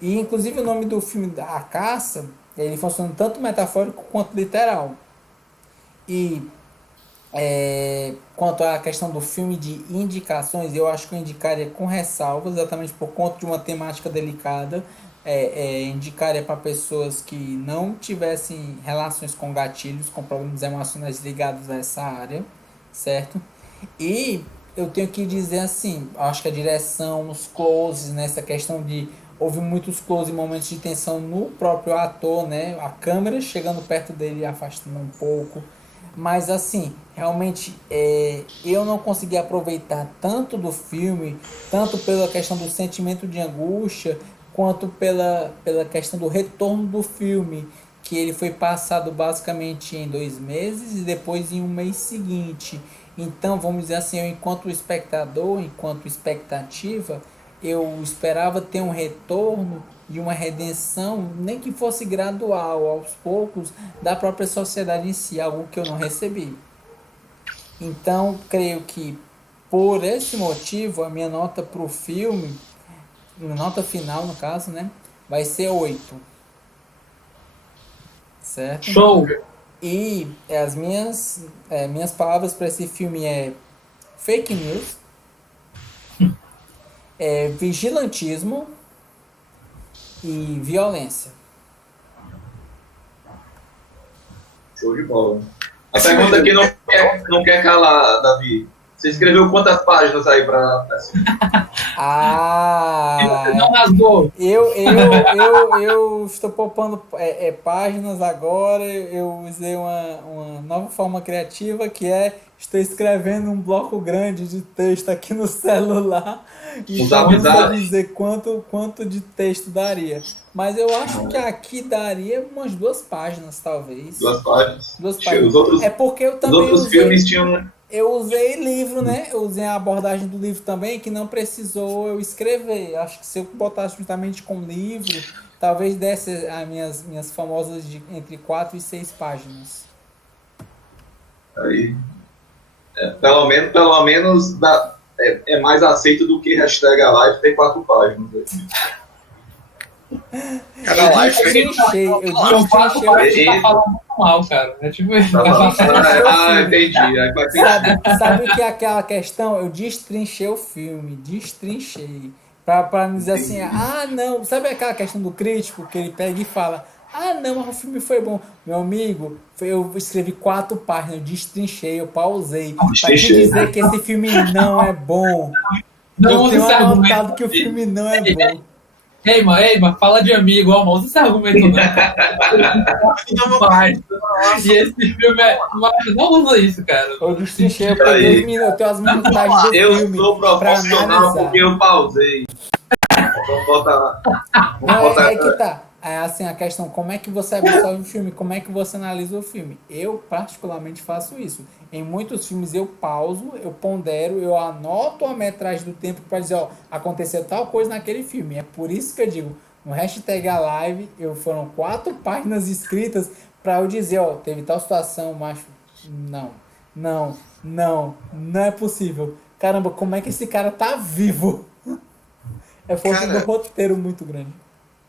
E inclusive o nome do filme A Caça, ele funciona tanto metafórico quanto literal. E quanto à questão do filme de indicações, eu acho que eu indicaria com ressalvas, exatamente por conta de uma temática delicada. Indicaria para pessoas que não tivessem relações com gatilhos, com problemas emocionais ligados a essa área, certo? E eu tenho que dizer assim, acho que a direção, os closes, nessa questão de houve muitos close, momentos de tensão no próprio ator, né? A câmera chegando perto dele e afastando um pouco. Mas assim, realmente eu não consegui aproveitar tanto do filme, tanto pela questão do sentimento de angústia, quanto pela questão do retorno do filme, que ele foi passado basicamente em 2 meses e depois em um mês seguinte. Então, vamos dizer assim, eu, enquanto espectador, enquanto expectativa, eu esperava ter um retorno e uma redenção, nem que fosse gradual, aos poucos, da própria sociedade em si, algo que eu não recebi. Então, creio que, por esse motivo, a minha nota para o filme, nota final, no caso, né, vai ser 8. Certo? Show! E as minhas palavras para esse filme é fake news, vigilantismo e violência. Show de bola. A pergunta que não quer calar, Davi. Você escreveu quantas páginas aí pra Não rasgou. Eu estou poupando páginas agora. Eu usei uma nova forma criativa que estou escrevendo um bloco grande de texto aqui no celular. Então não vou dizer quanto de texto daria. Mas eu acho que aqui daria umas 2 páginas, talvez. 2 páginas? 2 páginas. Os porque eu também outros filmes tinham... Eu usei livro, né? Eu usei a abordagem do livro também, que não precisou eu escrever. Acho que se eu botasse justamente com livro, talvez desse as minhas famosas entre 4 e 6 páginas. Aí. Pelo menos é mais aceito do que hashtag a live ter 4 páginas. Cara, Eu destrinchei o Tá falando muito mal, cara. É tipo isso. Entendi. Sabe o que é aquela questão? Eu destrinchei o filme. Destrinchei. Pra não dizer assim, não. Sabe aquela questão do crítico que ele pega e fala, não, o filme foi bom. Meu amigo, eu escrevi 4 páginas, eu destrinchei, eu pausei. Pra te dizer que esse filme não é bom. Não, eu tenho anotado que o filme não é bom. Ei, mano, fala de amigo, ó, usa esse argumento não. E esse filme não usa isso, cara. Eu destrinchei, eu peguei eu tenho as minutagens do filme. Eu sou profissional porque eu pausei. Vamos botar lá. É que tá. É assim, a questão, como é que você absorve o filme, como é que você analisa o filme? Eu, particularmente, faço isso. Em muitos filmes eu pauso, eu pondero, eu anoto a metragem do tempo para dizer, aconteceu tal coisa naquele filme. É por isso que eu digo, no hashtag a live, foram 4 páginas escritas para eu dizer, teve tal situação, macho, não é possível. Caramba, como é que esse cara tá vivo? É força do roteiro muito grande.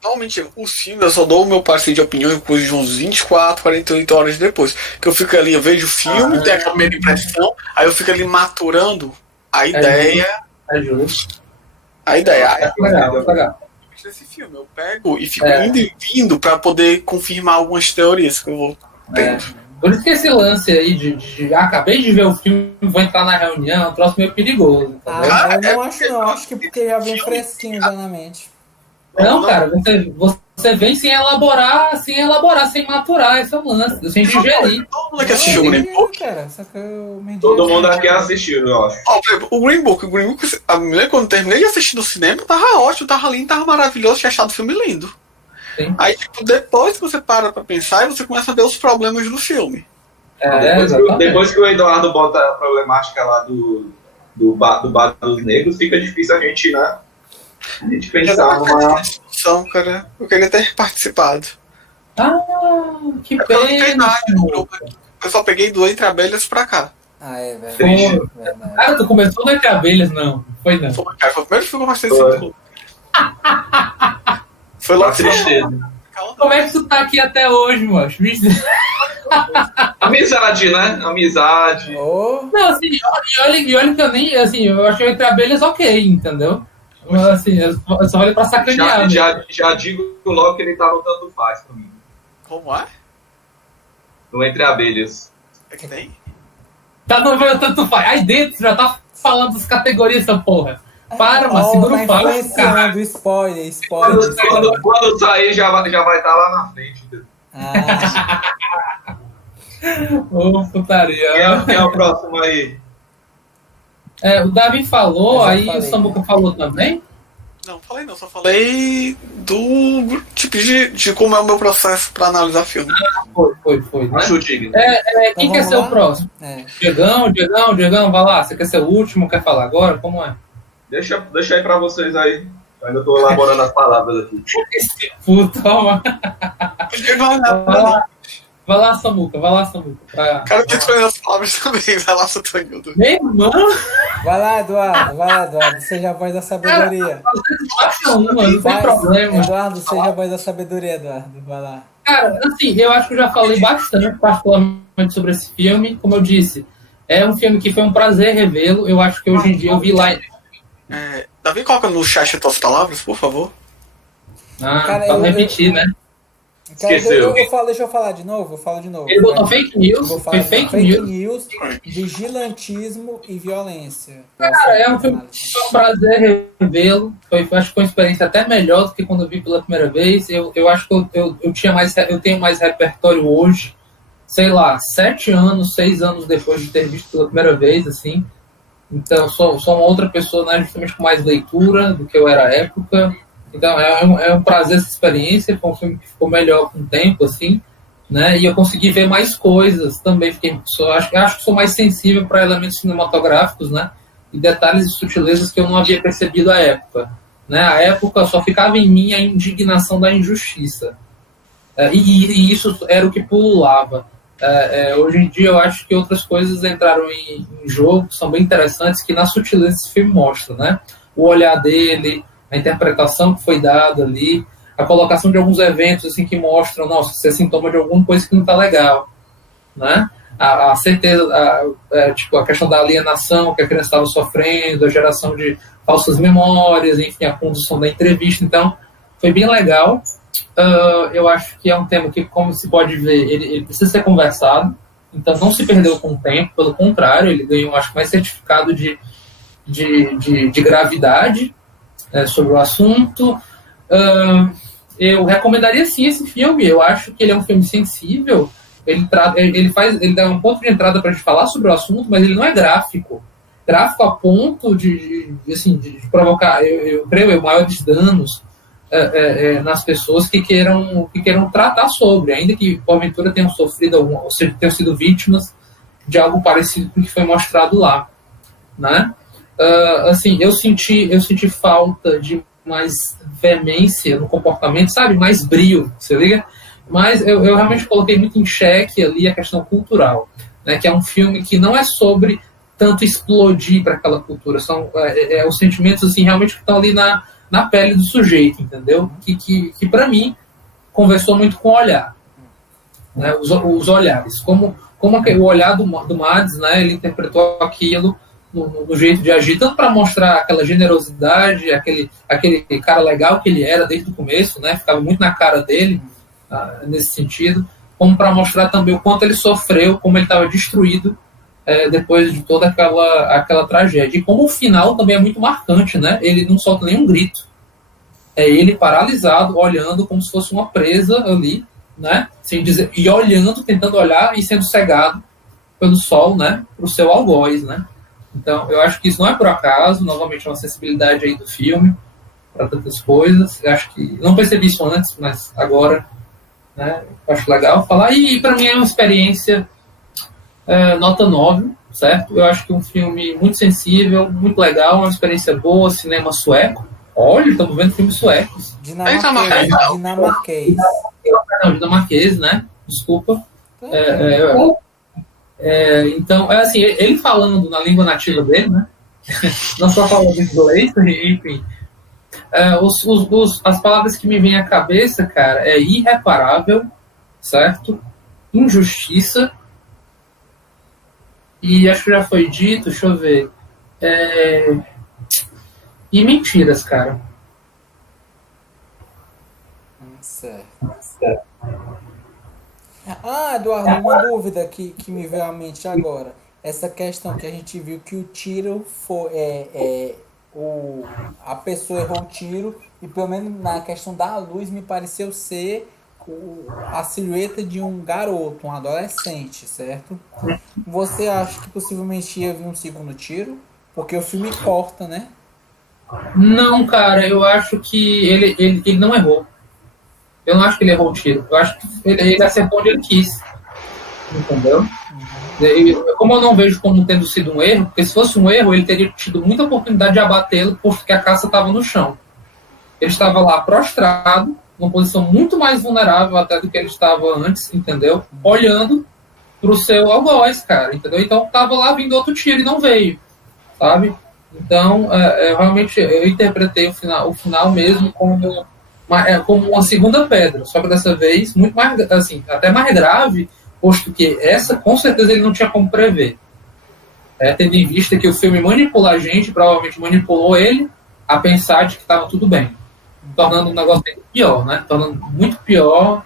Normalmente, os filmes, eu só dou o meu parecer de opinião depois de uns 24, 48 horas depois. Que eu fico ali, eu vejo o filme, tenho a primeira impressão, aí eu fico ali maturando a ideia. É justo. A ideia. Legal. Desse filme, eu pego e fico indo e vindo pra poder confirmar algumas teorias que eu vou tendo. Por isso que esse lance aí de acabei de ver o filme, vou entrar na reunião, é um troço meio perigoso. Eu não acho não, acho que porque já vem fresquinho já na mente. Não, cara, você vem sem elaborar, sem maturar, esse é o lance, sem digerir. Todo mundo aqui assistiu o Green Book? Todo mundo aqui assistiu, eu acho. Por exemplo, o Green Book, quando terminei de assistir no cinema, tava ótimo, tava lindo, tava maravilhoso, tinha achado o filme lindo. Sim. Aí, depois que você para pra pensar, você começa a ver os problemas do filme. Depois que o Eduardo bota a problemática lá do bar dos negros, fica difícil a gente, né? A gente pensar numa discussão, cara. Eu queria ter participado. Que Eu não tenho pena. nada no grupo. Eu só peguei do Entre Abelhas pra cá. É Triste. verdade. Cara, tu começou no Entre Abelhas, não? Foi não. Foi o primeiro filme que eu passei desse clube. Foi logo tristeza. Como é que tu tá aqui até hoje, mano? Amizade, né? Amizade. Não, assim, e olha que eu nem, assim, eu achei o Entre Abelhas ok, entendeu? Assim, eu só falei pra sacanear. Já digo logo que ele tá no tanto faz pra mim. Como é? No Entre Abelhas. É que tem? Tá no meu tanto faz. Aí dentro já tá falando das categorias essa porra. Para, mas segura o papo, cara. Spoiler. Quando sair já vai estar lá na frente. Ô, putaria. Quem é o próximo aí? O Davi falou, aí o Samuca falou também? Não, falei não, só falei do tipo de como é o meu processo pra analisar filme. Foi. Né? Acho digno. Quem quer ser o próximo? Diegão, vai lá. Você quer ser o último? Quer falar agora? Como é? Deixa aí pra vocês aí. Eu ainda tô elaborando as palavras aqui. Esse puto, ó. Vai lá, Samuca. Cara, tem que escolher as palavras também. Vai lá, Sotanildo. Meu irmão! Vai lá, Eduardo. Seja a voz da sabedoria. Não tem problema. Eduardo, seja a voz da sabedoria, Eduardo. Vai lá. Cara, assim, eu acho que eu já falei bastante, particularmente, sobre esse filme. Como eu disse, é um filme que foi um prazer revê-lo. Eu acho que hoje em dia eu vi lá... Davi, coloca no chat as tuas palavras, por favor. Pra repetir, né? Esqueceu. Deixa eu falar de novo, eu falo de novo. Ele botou fake news, Vou foi falar de fake news. news, vigilantismo e violência. Cara, é um filme que foi um prazer revê-lo. Acho que foi uma experiência até melhor do que quando eu vi pela primeira vez. Eu acho que eu tenho mais repertório hoje, sei lá, 7 anos, 6 anos depois de ter visto pela primeira vez, assim. Então, sou uma outra pessoa, né, justamente com mais leitura do que eu era à época. Então, é um prazer essa experiência. Foi um filme que ficou melhor com o tempo, assim, né? E eu consegui ver mais coisas também. Acho que sou mais sensível para elementos cinematográficos, né? E detalhes e sutilezas que eu não havia percebido à época. Né? À época, só ficava em mim a indignação da injustiça. E isso era o que pululava. Hoje em dia eu acho que outras coisas entraram em jogo, são bem interessantes, que na sutileza esse filme mostra, né? O olhar dele, a interpretação que foi dada ali, a colocação de alguns eventos assim, que mostram, nossa, isso é sintoma de alguma coisa que não está legal, né? A certeza, tipo, a questão da alienação que a criança estava sofrendo, a geração de falsas memórias, enfim, a condução da entrevista. Então, foi bem legal. Eu acho que é um tema que, como se pode ver, ele precisa ser conversado, então não se perdeu com o tempo, pelo contrário, ele ganhou, acho que, mais certificado de gravidade sobre o assunto. Eu recomendaria sim esse filme. Eu acho que ele é um filme sensível. Ele dá um ponto de entrada para a gente falar sobre o assunto, mas ele não é gráfico a ponto de provocar, eu creio, maiores danos nas pessoas que queiram tratar sobre, ainda que porventura tenham sofrido ou seja, tenham sido vítimas de algo parecido com o que foi mostrado lá, né? Eu senti falta de mais veemência no comportamento, sabe? Mais brio, você liga? Mas eu realmente coloquei muito em xeque ali a questão cultural, né? Que é um filme que não é sobre tanto explodir para aquela cultura, são os sentimentos assim, realmente que estão ali na pele do sujeito, entendeu? Que para mim, conversou muito com o olhar, né? Os olhares. Como o olhar do Mads, né? Ele interpretou aquilo no jeito de agir, tanto para mostrar aquela generosidade, aquele cara legal que ele era desde o começo, né? Ficava muito na cara dele, nesse sentido, como para mostrar também o quanto ele sofreu, como ele estava destruído depois de toda aquela tragédia. E como o final também é muito marcante, né? Ele não solta nenhum grito. É ele paralisado, olhando como se fosse uma presa ali, né? Sem dizer, e olhando, tentando olhar e sendo cegado pelo sol, né? Para o seu algoz, né? Então, eu acho que isso não é por acaso, novamente, é uma sensibilidade aí do filme para tantas coisas. Eu acho que não percebi isso antes, mas agora, né? Eu acho legal falar. E para mim é uma experiência nota 9, certo? Eu acho que é um filme muito sensível, muito legal, uma experiência boa, cinema sueco. Olha, estamos vendo filmes suecos. Dinamarquês. Não, dinamarquês, né? Desculpa. Então, assim, ele falando na língua nativa dele, né? Não só falando inglês, enfim. As palavras que me vêm à cabeça, cara, é irreparável, certo? Injustiça. E acho que já foi dito, deixa eu ver. E mentiras, cara. Certo. Eduardo, uma dúvida que me veio à mente agora. Essa questão que a gente viu que o tiro foi. A pessoa errou o tiro, e pelo menos na questão da luz me pareceu ser a silhueta de um garoto, um adolescente, certo? Você acha que possivelmente ia vir um segundo tiro? Porque o filme corta, né? Não, cara, eu acho que ele não errou. Eu não acho que ele errou o tiro. Eu acho que ele acertou onde ele quis. Entendeu? Como eu não vejo como tendo sido um erro, porque se fosse um erro, ele teria tido muita oportunidade de abatê-lo porque a caça estava no chão. Ele estava lá prostrado, numa posição muito mais vulnerável até do que ele estava antes, entendeu? Olhando pro seu algoz, cara, entendeu? Então estava lá vindo outro tiro e não veio, sabe? Então, realmente, eu interpretei o final mesmo como uma segunda pedra, só que dessa vez muito mais, assim, até mais grave, posto que essa, com certeza, ele não tinha como prever. Tendo em vista que o filme manipula a gente, provavelmente manipulou ele a pensar de que estava tudo bem, tornando o negócio bem pior, né? Tornando muito pior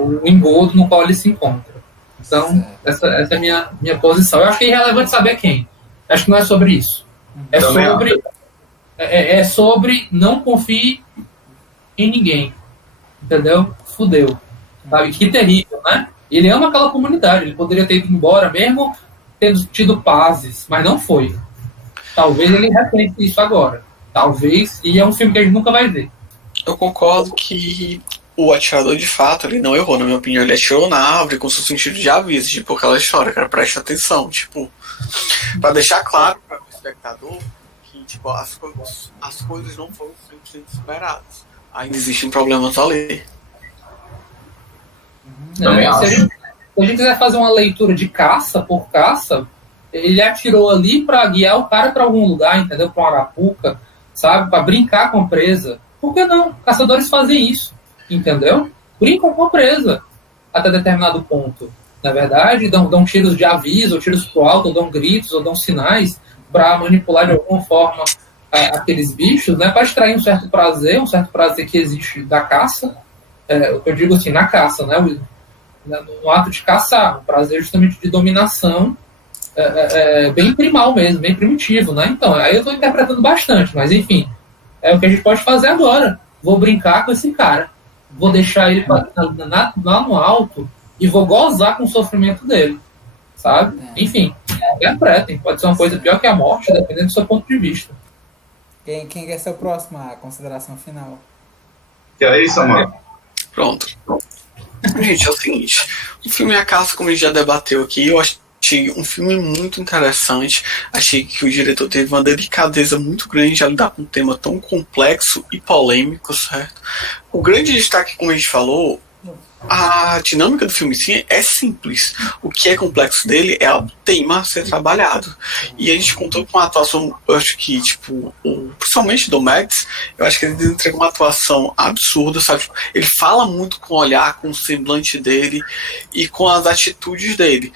o engodo no qual ele se encontra. Então, essa é a minha posição. Eu acho que é irrelevante saber quem. Acho que não é sobre isso. É sobre não confie em ninguém. Entendeu? Fudeu. Sabe? Que terrível, né? Ele ama aquela comunidade. Ele poderia ter ido embora mesmo tendo tido pazes, mas não foi. Talvez ele repense isso agora. Talvez. E é um filme que a gente nunca vai ver. Eu concordo que o atirador, de fato, ele não errou. Na minha opinião, ele atirou na árvore com seu sentido de aviso, tipo aquela história, cara, presta atenção, tipo, pra deixar claro para o espectador que, tipo, as coisas não foram 100% esperadas. Ainda existem problemas ali. Se a gente quiser fazer uma leitura de caça por caça, ele atirou ali para guiar o cara para algum lugar, entendeu? Para uma arapuca, sabe? Para brincar com a presa. Por que não? Caçadores fazem isso, entendeu? Brincam com a presa até determinado ponto. Na verdade, dão tiros de aviso, ou tiros pro alto, ou dão gritos, ou dão sinais para manipular de alguma forma aqueles bichos, né? Para extrair um certo prazer que existe da caça. Eu digo assim, na caça, né? No ato de caçar, um prazer justamente de dominação, bem primal mesmo, bem primitivo, né? Então, aí eu estou interpretando bastante, mas enfim, é o que a gente pode fazer agora. Vou brincar com esse cara, vou deixar ele lá no alto e vou gozar com o sofrimento dele, sabe? Enfim, interpretem, pode ser uma coisa pior que a morte, dependendo do seu ponto de vista. Quem quer ser o próximo? A consideração final. Que é isso, mano? Pronto. Gente, é o seguinte, o filme A Caça, como a gente já debateu aqui, eu achei um filme muito interessante. Achei que o diretor teve uma delicadeza muito grande a lidar com um tema tão complexo e polêmico, certo? O grande destaque, como a gente falou, a dinâmica do filme sim é simples. O que é complexo dele é o tema a ser trabalhado. E a gente contou com uma atuação, eu acho que, tipo, principalmente do Mads, eu acho que ele entregou uma atuação absurda, sabe? Ele fala muito com o olhar, com o semblante dele e com as atitudes dele.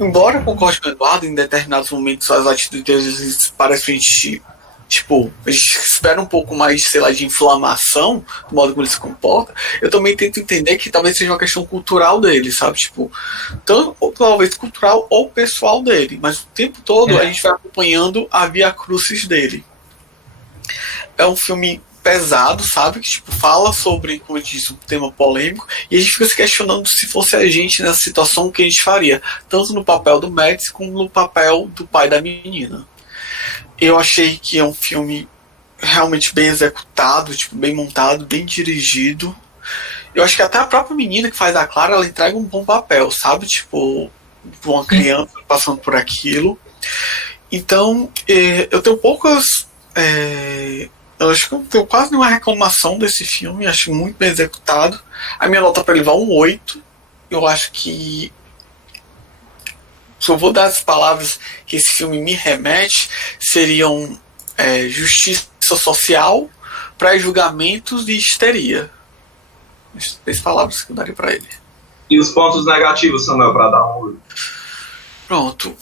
Embora eu concorde com o Eduardo, em determinados momentos as atitudes dele parecem tipo, a gente espera um pouco mais, sei lá, de inflamação do modo como ele se comporta. Eu também tento entender que talvez seja uma questão cultural dele, sabe? Tipo, tanto, ou talvez cultural ou pessoal dele, mas o tempo todo a gente vai acompanhando a via crucis dele. É um filme pesado, sabe? Que tipo, fala sobre, como eu disse, um tema polêmico, e a gente fica se questionando se fosse a gente nessa situação, o que a gente faria, tanto no papel do Mads como no papel do pai da menina. Eu achei que é um filme realmente bem executado, tipo, bem montado, bem dirigido. Eu acho que até a própria menina que faz a Clara, ela entrega um bom papel, sabe? Tipo, uma criança passando por aquilo. Então, eu tenho poucas... eu acho que eu tenho quase nenhuma reclamação desse filme. Acho muito bem executado. A minha nota para ele vai um 8. Eu acho que... Se eu vou dar as palavras que esse filme me remete, seriam justiça social, pré-julgamentos e histeria. As 3 palavras que eu daria para ele. E os pontos negativos, Samuel, para dar um 8? Pronto.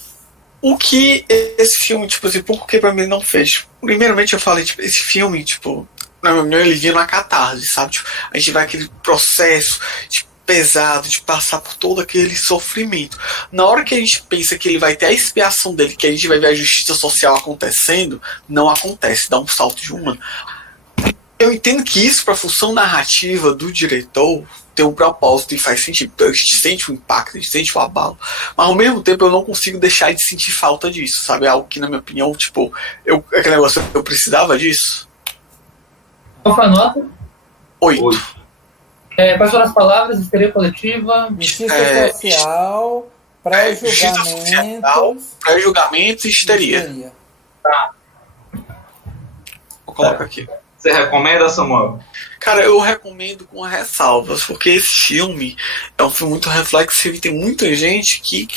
O que esse filme, tipo assim, por que pra mim não fez? Primeiramente eu falei, tipo, esse filme, tipo, na minha opinião, ele vinha na catarse, sabe? Tipo, a gente vai aquele processo, tipo, pesado de passar por todo aquele sofrimento. Na hora que a gente pensa que ele vai ter a expiação dele, que a gente vai ver a justiça social acontecendo, não acontece, dá um salto de um ano. Eu entendo que isso, para a função narrativa do diretor, tem um propósito e faz sentido. A gente sente o impacto, a gente sente o abalo, mas ao mesmo tempo eu não consigo deixar de sentir falta disso, sabe? Algo que, na minha opinião, tipo, aquele negócio, eu precisava disso. Qual foi a nota? 8. Quais foram as palavras? Histeria coletiva, justiça social, pré-julgamentos e histeria. Tá. Vou colocar aqui. Você recomenda, Samuel? Cara, eu recomendo com ressalvas, porque esse filme é um filme muito reflexivo e tem muita gente que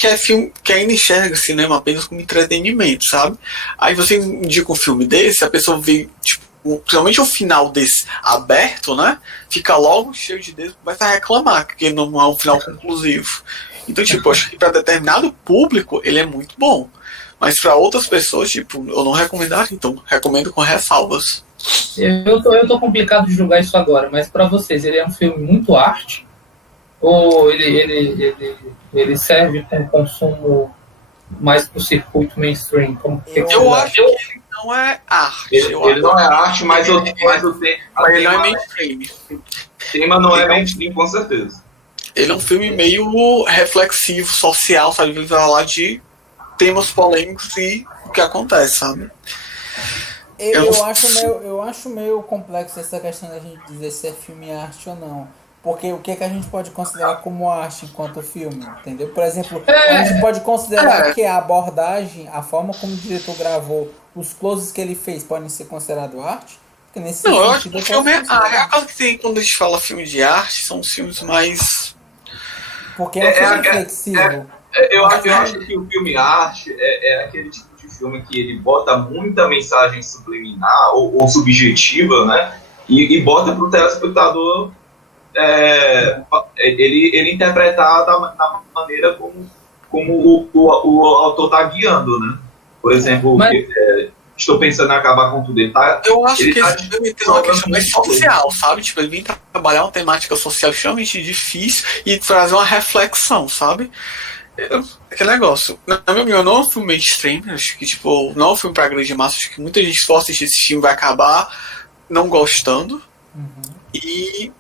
ainda enxerga cinema apenas como entretenimento, sabe? Aí você indica um filme desse, a pessoa vê, tipo, principalmente o final desse aberto, né? Fica logo cheio de dedos, começa a reclamar, porque não é um final conclusivo. Então, tipo, acho que para determinado público ele é muito bom. Mas para outras pessoas, tipo, eu não recomendaria, então recomendo com ressalvas. Eu tô complicado de julgar isso agora, mas para vocês, ele é um filme muito arte? Ou ele serve como consumo mais pro circuito mainstream? Eu acho que ele não é arte. Ele não é arte, mas ele não é mainstream. O tema não é mainstream, com certeza. Ele é um filme meio reflexivo, social, sabe? Ele vai falar de temas polêmicos e o que acontece, sabe? Eu acho meio complexo essa questão da gente dizer se é filme arte ou não. Porque o que é que a gente pode considerar como arte enquanto filme, entendeu? Por exemplo, a gente pode considerar que a abordagem, a forma como o diretor gravou, os closes que ele fez podem ser considerados arte? Porque nesse não, eu acho que o filme é considerar. a coisa que tem quando a gente fala filme de arte são os filmes mais... Porque é um filme reflexivo. Eu acho que o filme arte é aquele tipo de filme que ele bota muita mensagem subliminar ou subjetiva, né? E bota pro telespectador ele interpretar da maneira como o autor está guiando, né? Por exemplo, estou pensando em acabar com tudo. Eu acho que esse filme tem uma questão mais social, sabe? Tipo, ele vem trabalhar uma temática social extremamente difícil e trazer uma reflexão, sabe? Aquele negócio. Na minha opinião, não é um filme mainstream. Acho que, tipo, não é um filme pra grande massa. Acho que muita gente que for assistir esse filme vai acabar não gostando.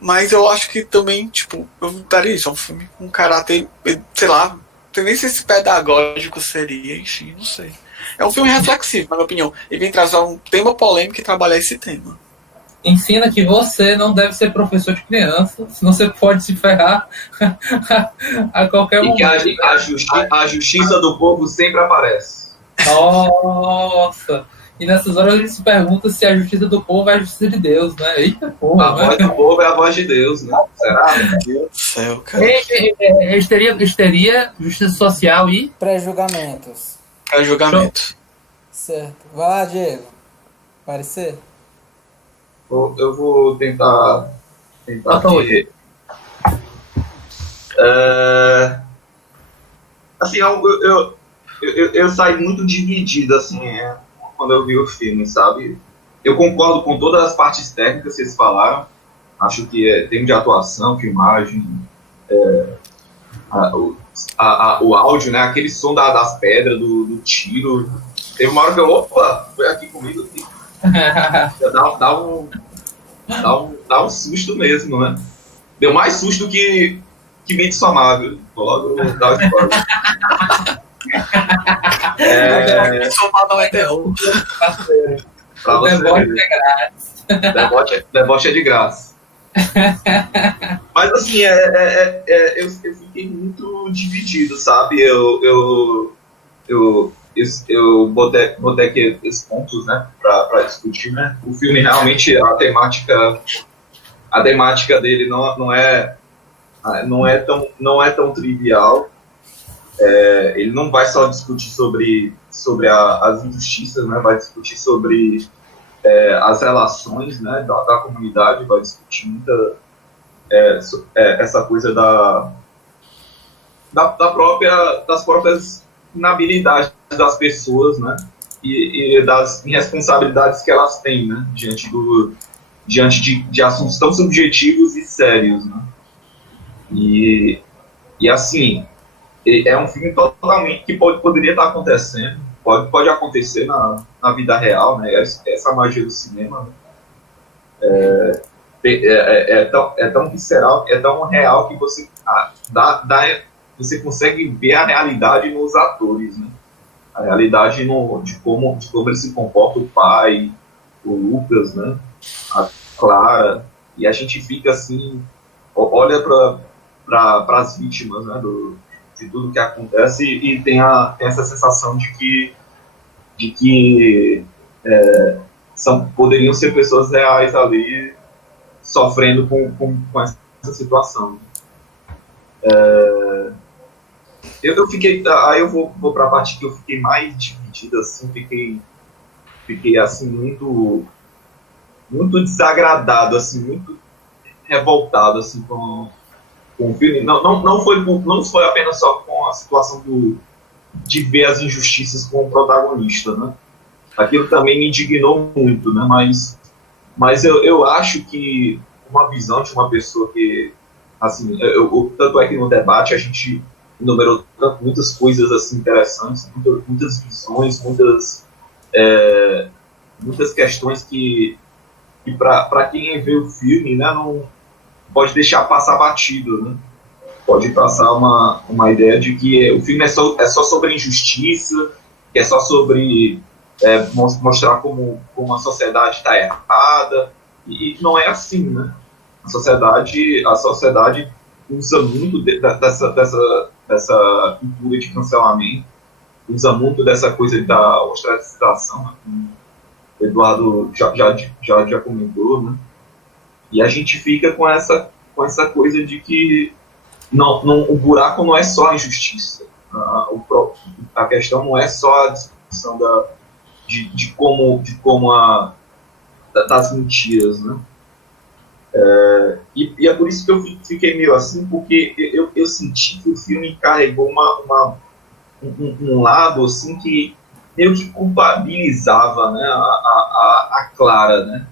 Mas eu acho que também, tipo, eu daria isso. É um filme com caráter, sei lá, não sei nem se esse pedagógico seria, enfim, não sei. É um filme reflexivo, na minha opinião. Ele vem trazer um tema polêmico e trabalhar esse tema. Ensina que você não deve ser professor de criança, senão você pode se ferrar a qualquer momento. E que a justiça do povo sempre aparece. Nossa! E nessas horas a gente se pergunta se a justiça do povo é a justiça de Deus, né? Eita porra! A voz do povo é a voz de Deus, né? Será? Meu Deus do céu, cara. Eles teria justiça social e... Pré-julgamentos. Pré-julgamento. Certo. Vai lá, Diego. Parecer? Eu vou tentar aqui. Assim, eu saí muito dividido, assim, quando eu vi o filme, sabe? Eu concordo com todas as partes técnicas que vocês falaram. Acho que tem de atuação, filmagem, o áudio, né? Aquele som das pedras, do tiro. Teve uma hora que opa, foi aqui comigo. Aqui. Dá um susto mesmo, né? Deu mais susto que Midsommar, viu? Vou logo dar o spoiler. Midsommar não é terror. Pra você Deboche é grátis. Deboche é de graça. Mas assim, eu fiquei muito dividido, sabe? Eu botei aqui esses pontos, né, pra discutir, né? O filme realmente, a temática dele não é tão trivial. Ele não vai só discutir sobre as injustiças, né? Vai discutir sobre as relações, né, da comunidade, vai discutir muita essa coisa das próprias inabilidades das pessoas, né, e das irresponsabilidades que elas têm, né, diante de assuntos tão subjetivos e sérios, né. E assim, é um filme totalmente que poderia estar acontecendo, pode acontecer na vida real, né, essa magia do cinema, né? É tão visceral, é tão real que você você consegue ver a realidade nos atores, né? A realidade de como ele se comporta, o pai, o Lucas, né? A Clara, e a gente fica assim, olha para as vítimas, né? De tudo que acontece e tem essa sensação de que poderiam ser pessoas reais ali sofrendo com essa situação. Eu fiquei, aí eu vou para a parte que eu fiquei mais dividido, assim, fiquei assim muito desagradado, assim, muito revoltado, assim, com o filme. Não foi apenas só com a situação de ver as injustiças com o protagonista, né? Aquilo também me indignou muito, né? Mas Mas eu acho que uma visão de uma pessoa que, assim, tanto é que no debate a gente enumerou muitas coisas assim interessantes, muitas visões, muitas questões que para quem vê o filme, né, não pode deixar passar batido, né? Pode passar uma ideia de que o filme é só sobre injustiça, que é só sobre mostrar como a sociedade está errada, e não é assim, né? A sociedade usa muito dessa cultura de cancelamento, usa muito dessa coisa da ostracização, né? Como o Eduardo já comentou, né? E a gente fica com essa coisa de que o buraco não é só a injustiça. A questão não é só a discussão de como das mentiras, né? E é por isso que eu fiquei meio assim, porque eu senti que o filme carregou um lado assim que meio que culpabilizava, né, a Clara, né,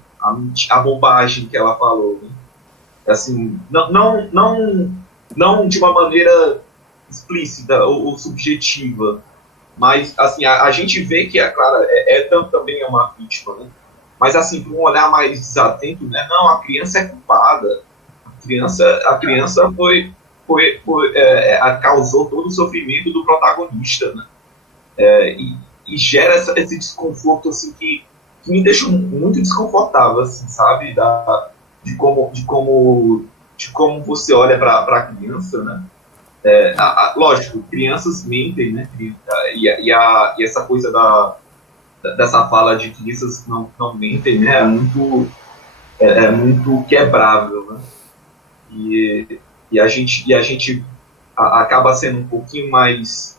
a bobagem que ela falou, né? Assim, não de uma maneira explícita ou subjetiva, mas assim, a gente vê que a Clara também é uma vítima, né? Mas assim, para um olhar mais desatento, né? Não, a criança é culpada. A criança causou todo o sofrimento do protagonista, né? E gera esse desconforto assim que me deixa muito desconfortável, assim, sabe? De como você olha para a criança, né? Lógico, crianças mentem, né? E essa coisa dessa fala de crianças não mentem, né? É muito quebrável, né? E a gente acaba sendo um pouquinho mais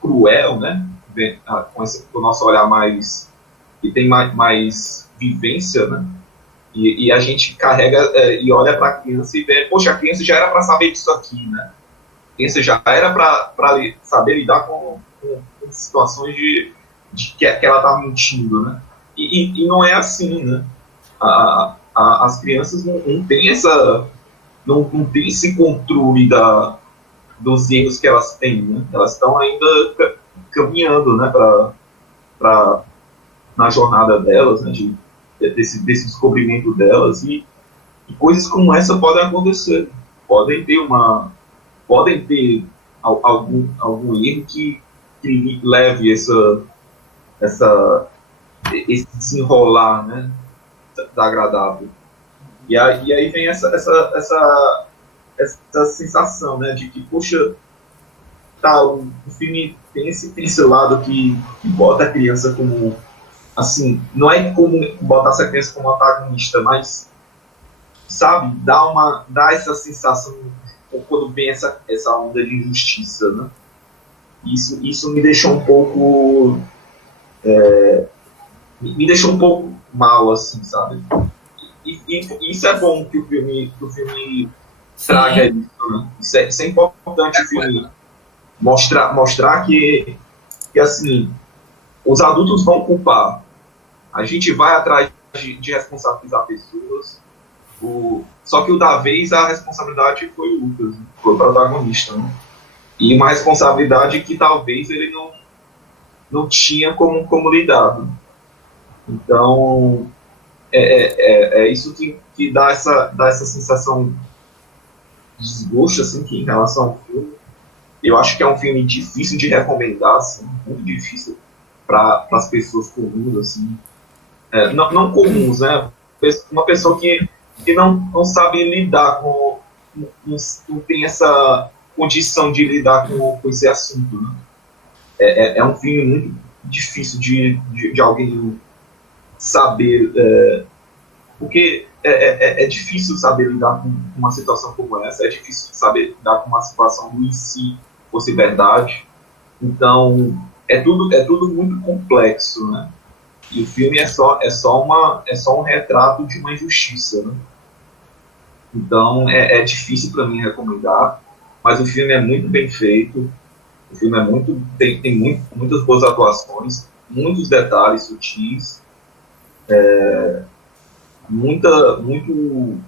cruel, né? Com o nosso olhar mais que tem mais vivência, né? E a gente carrega e olha para a criança e vê, poxa, a criança já era para saber disso aqui, né? A criança já era para saber lidar com situações de que ela está mentindo, né? E não é assim, né? As crianças não têm não tem esse controle dos erros que elas têm, né? Elas estão ainda caminhando, né, na jornada delas, né, desse descobrimento delas, e coisas como essa podem acontecer, podem ter algum erro que leve esse desenrolar, né, desagradável. E aí vem essa sensação, né, de que, poxa, o filme tem esse lado que bota a criança como, assim, não é como botar essa criança como antagonista, mas, sabe, dá essa sensação quando vem essa onda de injustiça, né? Isso me deixou um pouco mal, assim, sabe? E isso é bom que o filme traga isso, né? Isso é importante, o filme mostrar que assim, os adultos vão culpar, a gente vai atrás de responsabilizar pessoas, só que o da vez a responsabilidade foi o Lucas, foi o protagonista, né? E uma responsabilidade que talvez ele não tinha como lidar. Então é isso que dá essa sensação de desgosto, assim, que em relação ao filme. Eu acho que é um filme difícil de recomendar, assim, muito difícil para as pessoas comuns, assim. Não comuns, né? Uma pessoa que não sabe lidar não tem essa condição de lidar com esse assunto, né? É um filme muito difícil de alguém saber, porque é difícil saber lidar com uma situação como essa, é difícil saber lidar com uma situação do em si fosse verdade. Então é tudo muito complexo, né? E o filme é só um retrato de uma injustiça, né? Então é difícil para mim recomendar, mas o filme é muito bem feito. O filme tem muitas boas atuações, muitos detalhes sutis, muito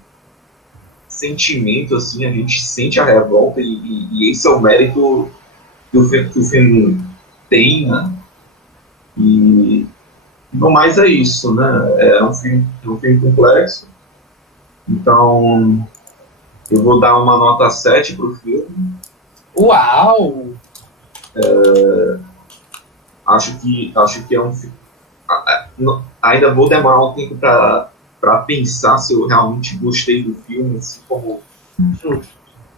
sentimento, assim, a gente sente a revolta e esse é o mérito que o filme tem, né? E no mais é isso, né? É um filme complexo, então eu vou dar uma nota 7 pro filme. Uau! Acho que é um filme. Ainda vou demorar um tempo para pensar se eu realmente gostei do filme, assim como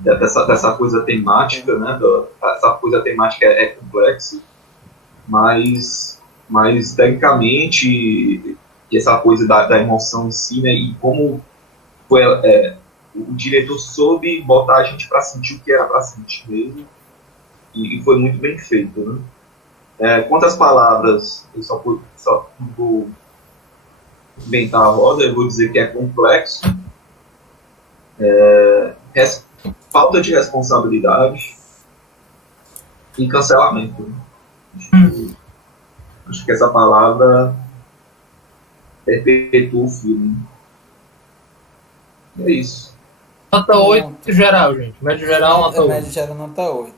dessa coisa temática, né? Essa coisa temática é complexa, mas tecnicamente essa coisa da emoção em si, né? E como foi, o diretor soube botar a gente para sentir o que era para sentir mesmo, e foi muito bem feito, né? Quantas palavras, eu só vou inventar a roda, eu vou dizer que é complexo, falta de responsabilidade e cancelamento. Acho que essa palavra perpetua o filme. É isso. Nota 8 geral, gente. Médio geral, nota 8. Médio geral, nota 8.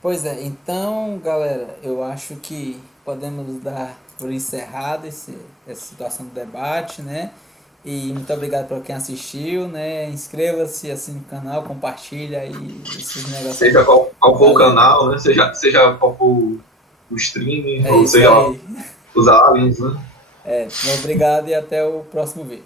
Pois é, então, galera, eu acho que podemos dar por encerrado essa situação do debate, né? E muito obrigado para quem assistiu, né? Inscreva-se, assine o canal, compartilha aí esses negócios. Seja qual for o canal, né? Seja qual for o streaming, ou seja aí. Os aliens, né? Obrigado e até o próximo vídeo.